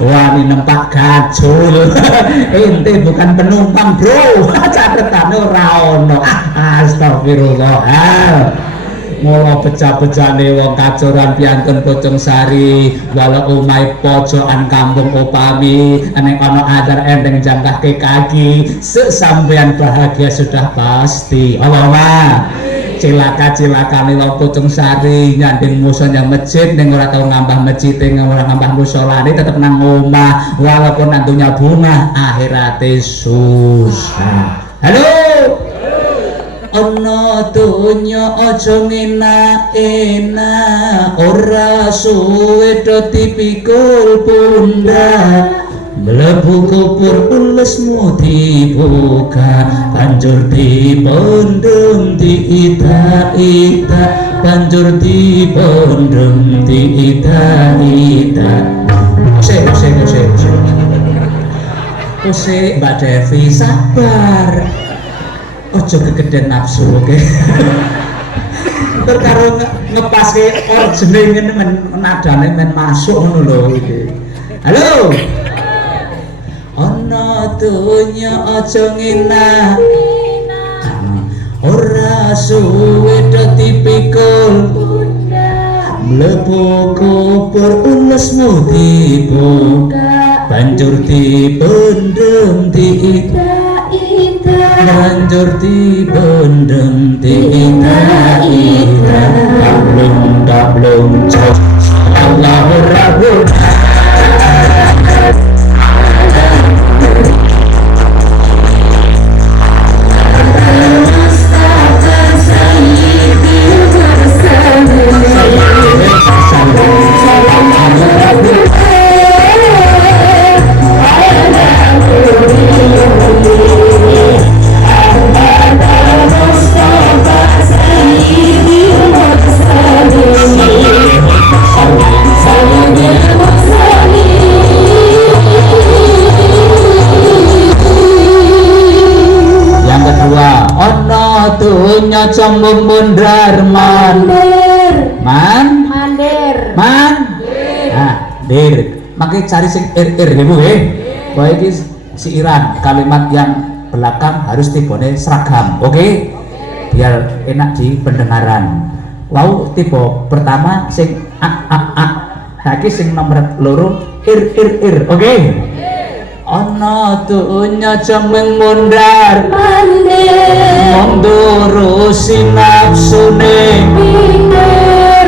Wani numpak gajul. Ente bukan penumpang, Bro. Catetane ora ono. Astagfirullah. Mula pecah-pecahane wong Kajoran piantun Pucung Sari, walau omahe pojokan kampung upami nek ana adar endeng jangkahke kaki, sesampean bahagia sudah pasti. Allahumma cilaka-cilakane wong Pucung Sari nyanding musuh yang masjid ning ora tau ngambah masjid ning ora ngambah musolane tetep nang omah walaupun nantunya bunga akhirate susah. Halo. Ana donya aja enak-enak, ora suwe do dipikul pundak. Mlebu kubur ulesmu dibuka, banjur dipendem diita-ita, banjur dipendem diita-ita. Ose Mbak Devi sabar. Ojo kegedean nafsu, oke? Ntar karo ngepaske orjenenge nadane men masuk ngono lho iki. Halo. Ana donya aja ngenak. Ora suwe do dipikul. Mlebu kubur ulesmu dibuka, banjur dipendem diita. Banjur dipendem diita-ita, dablung cok Allahu Rabbul nyoco mundar Mandir. man Mandir. man nah dir makanya cari sing ir ibu bahwa ini siiran kalimat yang belakang harus tibone seragam oke? Biar enak di pendengaran wow tipe pertama sing a lagi sing nomor loro ir oke? Ana tunya cemeng mundar Mandir. mundurusi nafsune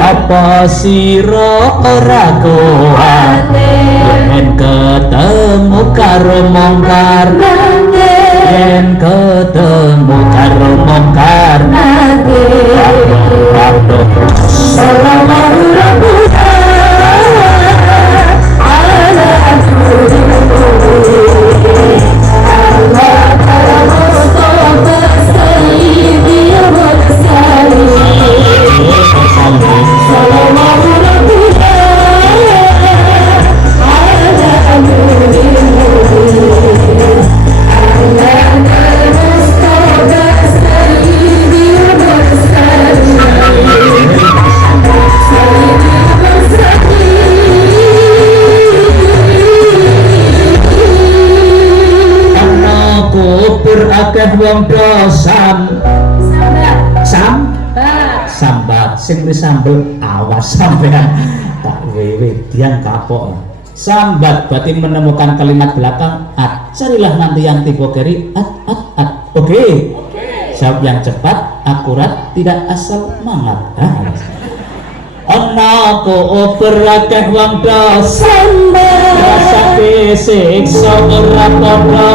apa sira ora kuat yen ketemu karo mungkar yen ketemu karo mungkar akeh wong dosan sambat sing wis sambel awas sampean tak wewe dian kapok sambat berarti menemukan kalimat belakang carilah nanti yang tipe kiri oke jawab yang cepat akurat tidak asal mangat ana ko akeh wong dosan rasake siksa ora padha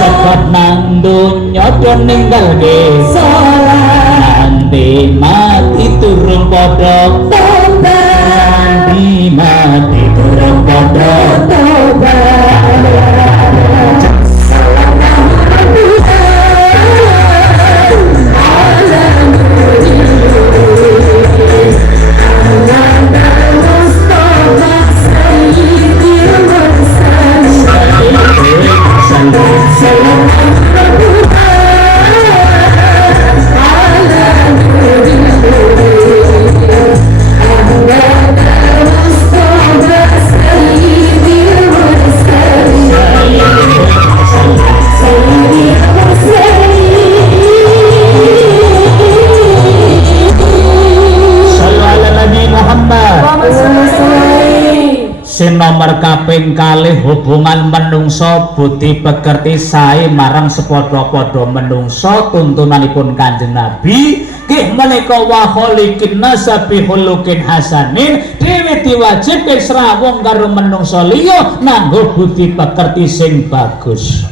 sebab nang donya do ninggalke salah nanti mati turun padha tobat nanti mati turun padha tobat nomor kaping kalih hubungan menungso budi pekerti sae marang sepadha-padha menungso tuntunanipun Kanjeng Nabi nggih menika waholikin nasabi hulukin hasanin dhewe diwajibke srawung karo menungso liya nganggo budi pekerti sing bagus.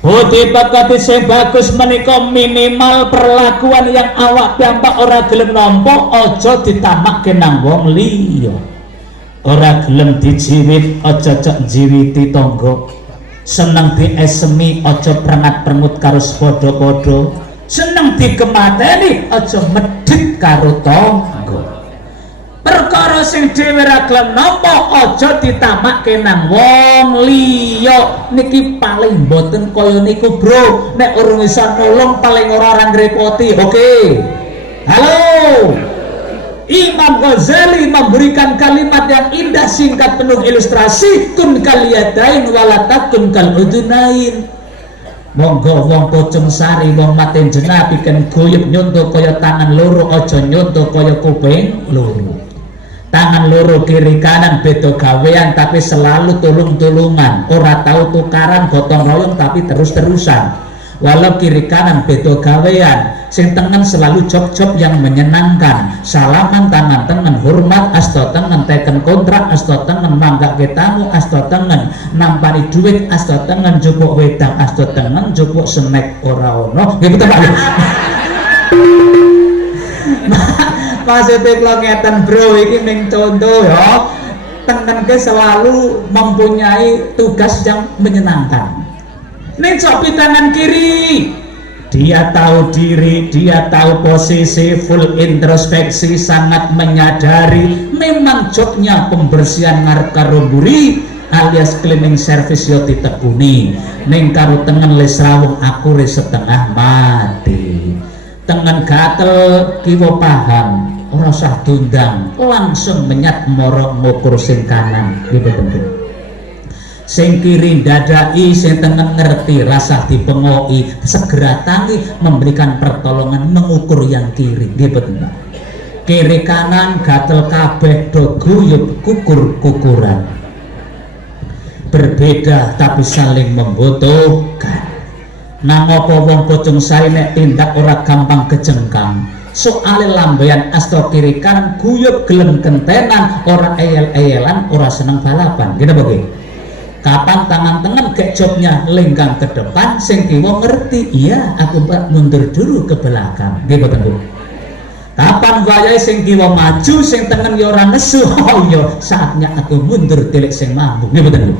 Budi pekerti sing bagus menika minimal perlakuan yang awak piyambak ora gelem nampa aja ditamakke nang wong liya. Ora gelem dijiwit aja cek jiwiti tangga seneng diesemi aja prengat-prengut karo padha-padha seneng dikemateni aja medhit karo tangga perkara sing dhewe ra gelem nampa aja ditamakke nang wong liya niki paling mboten kaya niku bro nek urung bisa nolong paling ora ngrepoti oke halo Imam Ghazali memberikan kalimat yang indah singkat penuh ilustrasi kun kaliyadain walatakun kal udunain monggo wong pocong sari wong maten jenah bikin guyub nyonto kaya tangan loro aja nyonto kaya kuping loro tangan loro kiri kanan beda gawean tapi selalu tulung-tulungan ora tahu tukaran gotong royong tapi terus-terusan walau kiri kanan beda gawean sing tengen selalu job-job yang menyenangkan salaman tangan tengen hormat asto tengen teken kontrak asto tengen manggake tamu asto tengen nampani duit asto tengen jupuk wedang asto tengen jupuk snack ora ono nggih betul Pak maksudnya kalau ngeten bro ini ning contoh ya tengen ke selalu mempunyai tugas yang menyenangkan ning copi tangan kiri dia tahu diri, dia tahu posisi, full introspeksi, sangat menyadari memang jobnya pembersihan ngarep karo mburi alias cleaning service yo ditekuni ning karo tengen les rawuh aku ris setengah mati tengen gatel kiwa paham ora usah tundang langsung menyat moro ngukur sing kanan gitu tentu sing kiri dadai sing tengen ngerti rasa dipengoi segera tangi memberikan pertolongan mengukur yang kiri gitu tentu kiri kanan gatel kabeh do guyub kukur-kukuran berbeda tapi saling membutuhkan. Nang apa wong Bojong Sari nek tindak ora gampang kejengkang. Soale lambean asta kiri kanan guyub gelem kentenan ora eyel-eyelan ora seneng balapan. Gitu bagi. Kapan tangan tengen gek jobnya lenggang ke depan sing kiwa ngerti iya aku mundur dulu ke belakang. Gitu tentu. Kapan wayahe sing kiwa maju sing tengen ya ora nesu. Oh iya saatnya aku mundur tilik sing mampu. Gitu tentu.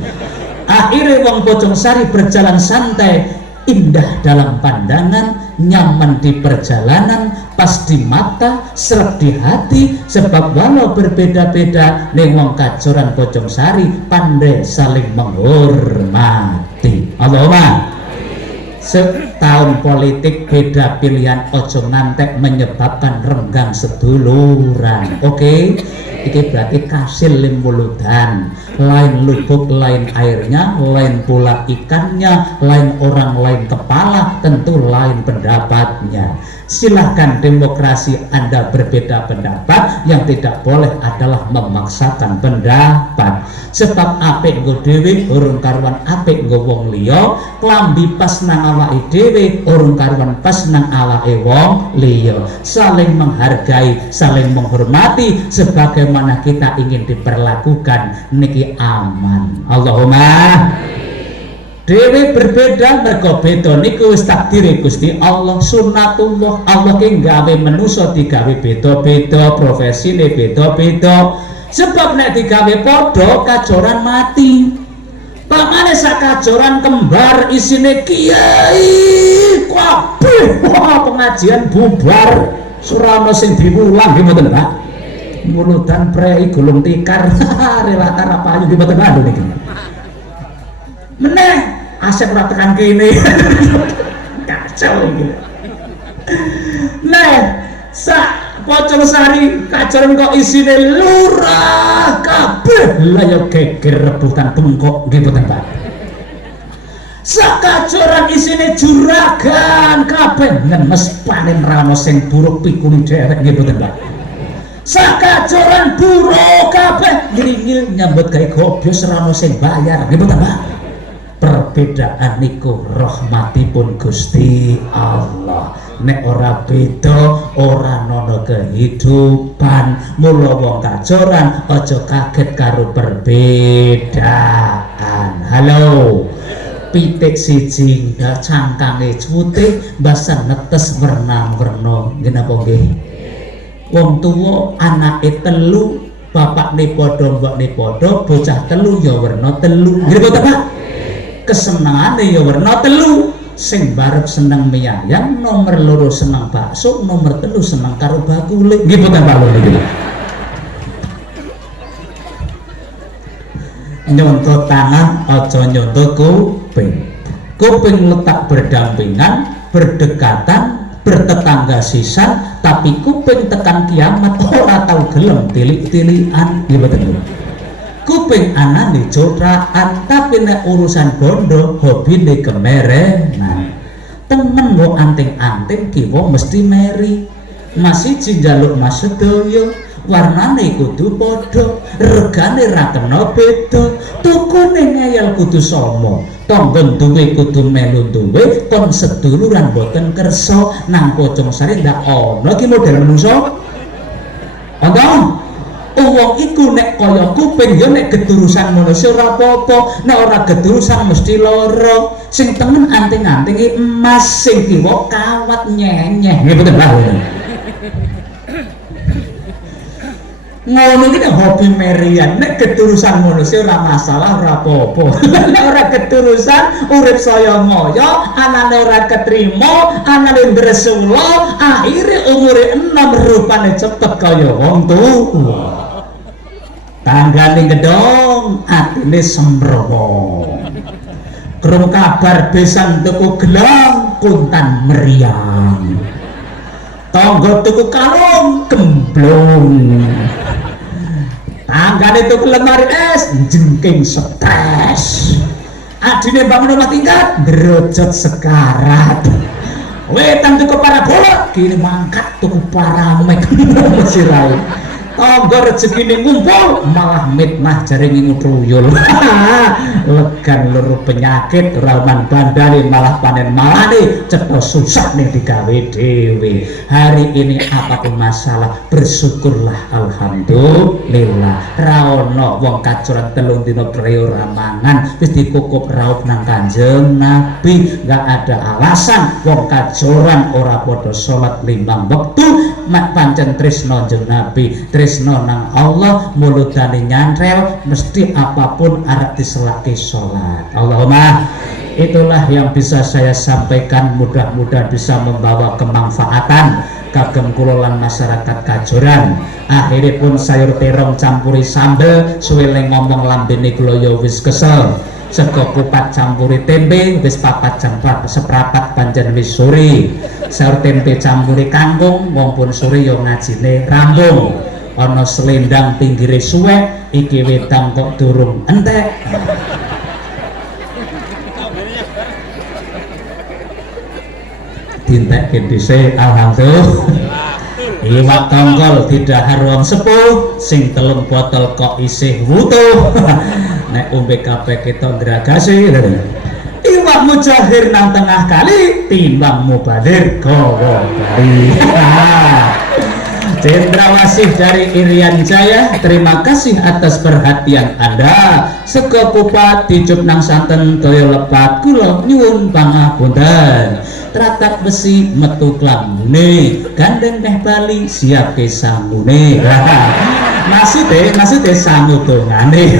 Akhirnya wong Bojong Sari berjalan santai indah dalam pandangan, nyaman di perjalanan, pas di mata, seret di hati, sebab walau berbeda-beda ning wong Kajoran Bojong Sari pandai saling menghormati. Allahumma setahun politik beda pilihan ojo ngantek menyebabkan renggang seduluran. Oke, ini berarti kasil limbuludan, lain lubuk lain airnya, lain pula ikannya, lain orang lain kepala, tentu lain pendapatnya. Silahkan demokrasi Anda berbeda pendapat, yang tidak boleh adalah memaksakan pendapat. Sebab apik nggo dhewe urung karuan apik nggo wong liya, klambi pas nang awake dhewe urung karuan pas nang awake wong liya. Saling menghargai, saling menghormati sebagaimana kita ingin diperlakukan niki aman. Allahumma dewe berbeda mergo beda niku wis takdire Gusti Allah, sunnatullah. Allah ki gawe manusa digawe beda-beda, profesine beda-beda. Sebab nek digawe padha kajoran mati. Pamane sak kajoran kembar isine kiai kabeh wah pengajian bubar. Surana sing diulang nggih mboten, Pak. Muludan prei gulung tikar rela karo payu nggih mboten lho niki. Meneh Asep ora tekan kene. Kacau iki. Nah, sak Bojong Sari Kajoran kok isine lurah kabeh. Lah ya geger rebutan bengkok nggih mboten, Pak. Sak Kajoran isine juragan kabeh ngenes panen rano sing buruk pikuli dhewek nggih mboten, Pak. Sak Kajoran buruk kabeh ngringil nyambut gawe gobyos rano sing bayar nggih mboten, Pak. Perbedaan niku rahmatipun Gusti Allah. Nek ora beda ora nono kehidupan. Mula wong Kajoran aja kaget karo perbedaan. Halo. Pitik siji cangkange putih, basan netes werna-werna. Nggih napa nggih? Wong tuwa anake telu, bapakne padha, mbokne padha, bocah telu ya werna telu. Nggih mboten, Pak? Kesenengane ya werna telu. Sing barep seneng mie ayam, nomor loro seneng bakso, nomor telu seneng karo bakule. Nggih mboten Pak lho niki. Nyontoh tangan aja nyontoh kuping. Kuping letak berdampingan, berdekatan, bertetangga sisan, tapi kuping tekan kiamat ora tau gelem tilik-tilikan. Nggih mboten lho. Kuping anane jotrakan, tapi nek urusan bondo hobine kemerenan. Temen wo anting-anting kiwa mesti meri. Masih njaluk mas sedaya, warnane kudu padha, regane ra kena beda. Tukune ngeyel kudu sama, tangga duwe kudu melu duwe, kon seduluran boten kersa. Nang Bojong Sari ndak ana iki model menungso. Ana wong iku nek kaya kuping ya nek gedurusan manusia ora apa-apa, nek ora gedurusan mesti lara. Sing temen anting-anting emas, sing kiwa kawat nyenyeh. Nggih betul Pak. Ngono iki hobi merian, nek gedurusan manusia ora masalah, ora apa-apa. Nek ora gedurusan urip saya moyo, anane ora ketrima, anane ndresula, akhire umure enom rupane cepet kaya wong tuwa. Tanggane gedong, atine sembrowo. Krungu kabar besan tuku gelang kuntan meriang. tonggo tuku kalung gemblung, tanggane tuku lemari es jengking stres, adine bangun rumah tingkat derajat sekarat, wetan tuku parabola kini mangkat tuku paramek sirai, tonggo rezekine ngumpul malah mitnah jaring ngutuyul. Legan loro penyakit rawan bandane malah panen malane cetha susah nih digawe dhewe. Hari ini apapun masalah bersyukurlah alhamdulillah. Ra ono wong kacuran 3 dina preo ora mangan wis dikukup raup nang Kanjeng Nabi. Enggak ada alasan wong kacuran ora padha salat 5 wektu mak pancen tresno Kanjeng Nabi, tresno nang Allah, mulutane nyantrel mesti apapun arep diselake sholat. Allahumma, itulah yang bisa saya sampaikan, mudah-mudahan bisa membawa kemanfaatan kagem kula lan masyarakat Kajoran. Akhiripun sayur terong campuri sambel suwele ngomong lambene kula ya wis kesel. Sego kupat campuri tempe wis 4 jam seprapat pancen wis sore. Sayur tempe campuri kangkung wong pun sore ya ngajine rambung. Ana selendang pinggire suwek iki wedang kok durung entek. Dintekke dhisik alhamdulillah. Iwak tongkol didahar wong sepuh sing 3 botol kok isih wutuh. Nek ombe kabeh ketok gragase. Iwak mujahir nang tengah kali timbang mubadir gawa kali. Cendrawasih dari Irian Jaya, terima kasih atas perhatian Anda. Sego kupat dicup nang santen toyo lepat kula nyuwun pangapunten. Tratap besi metu klambune, gandeng teh bali siap ke sambune. Maksudnya sangu dongane.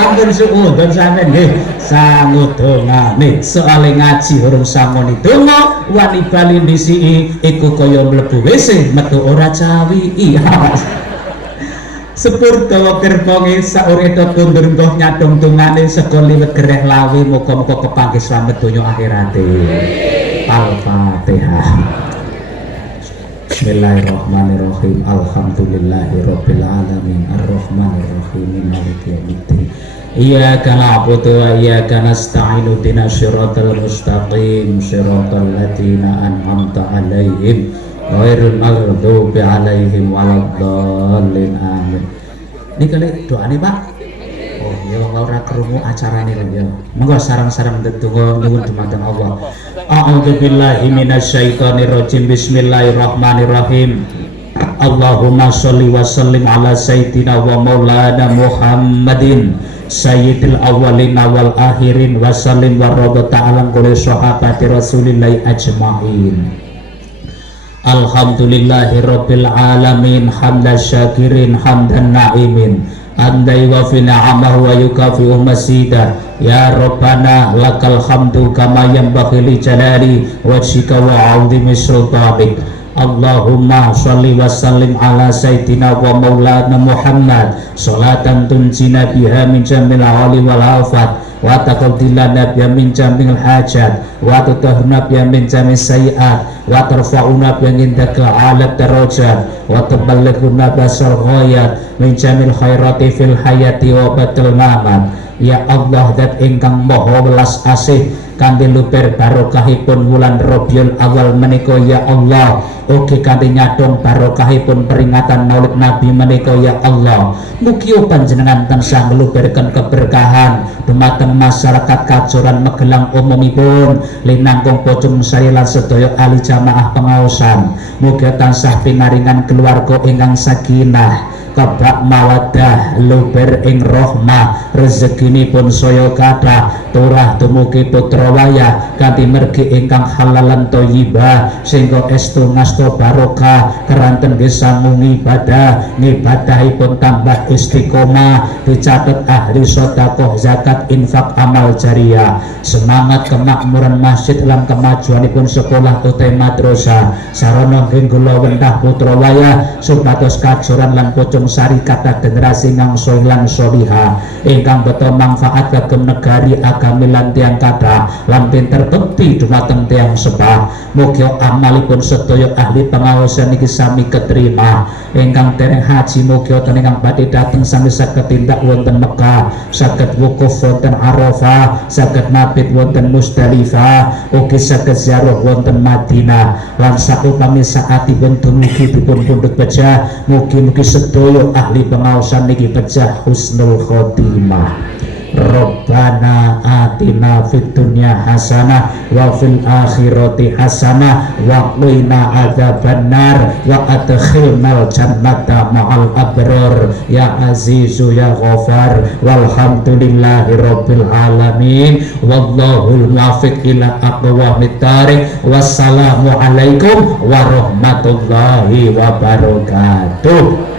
Ampun suwun sampeyan nggih, sangu dongane. Soale ngaji urung sangoni donga, wani bali ndisiki iku kaya mlebu WC metu ora cawi. Iya. Sepur dawa gerbonge saureta kundur mbah nyadong dongane sego liwet gereh lawi muga-muga kepanggih slamet donya akhirate. Al-Fatihah. Bismillahirrahmanirrahim. Alhamdulillahirabbil alamin. Arrahmanirrahim. Maliki yaumiddin. Iyyaka na'budu wa iyyaka nasta'inu ihdinas siratal mustaqim. Siratal ladzina an'amta 'alaihim ghairil maghdubi 'alaihim waladdallin. Amin. Niki doane, Pak. Oh ya ora krungu acarane lho ya. Monggo sareng-sareng ndedonga nyuwun dumateng Allah. A'udzubillahi minasyaitonir rajim. Bismillahirrahmanirrahim. Allahumma sholli wa sallim ala sayyidina wa maulana Muhammadin sayyidil awwalin wal akhirin wa sallim wa radha ta'ala kulli sahabati rasulillahi ajmain. Alhamdulillahirabbil alamin hamdan syakirin hamdan na'imin andai wa fi ni'amahu wa yukafi'u masida. Ya Rabbana lakal hamdu kama yanbaghi li jalali wajhika wa 'azimi sultanik. Allahumma sholli wa sallim ala sayyidina wa maulana Muhammad salatan tunjina biha min jamil awali wal afat wa taqaddilana biha min jamil hajat wa tutahna biha min jamil sayiat wa tarfa'una biha indaka ala darajat wa tuballighuna basal ghayat min jamil khairati fil hayati wa batil mamat. Ya Allah, dat ingkang maha welas asih kanthi luber barokahipun wulan Rabiul Awal menika ya Allah, ugi kanthi nyadong barokahipun peringatan Maulid Nabi menika ya Allah. Mugi panjenengan tansah ngluberken keberkahan dumateng masyarakat Kajoran Magelang umumipun, linangkung pocong sari lan sedaya ahli jamaah pengaosan. Mugi tansah pinaringan keluarga ingkang sakinah, kebak mawadah, luber ing rahmah, rezekinipun saya kathah, turah dumugi putra wayah kanthi mergi ingkang halal lan thayyibah, sehingga estu ngasta barokah keranten gesangung ibadah, ngibadahipun tambah istiqomah, dicatet ahli sedekah, zakat, infak, amal jariyah, semangat kemakmuran masjid lan kemajuanipun sekolah utawi madrasah, sarana nggih kula wentah putra wayah supados Kajoran lan pocong sari kata generasi ngang soilan soliha ingkang beto manfaat kagem negari agami lan tiang kata lan pinter bekti dumateng tiang sebah. Mugi amalipun sedaya ahli pengaosan niki sami keterima. Ingkang dereng haji mugi wonten ingkang badhe dateng sami saged tindak wonten Mekah, saged wukuf wonten Arafah, saged mabit wonten Musdalifah, ugi saged ziarah wonten Madinah. Lan saupami saatipun dumugi dipun pundhut pejah, mugi-mugi sedaya ahli pengaosan niki pejah husnul khotimah. Rabbana atina fid dunya hasanah wa fil akhirati hasanah wa qina adzabannar wa adkhilnal jannata ma'al abrar ya azizu ya ghafar walhamdulillahi rabbil alamin wallahul muwaffiq ila aqwamit thariq. Wassalamu alaikum warahmatullahi wabarakatuh.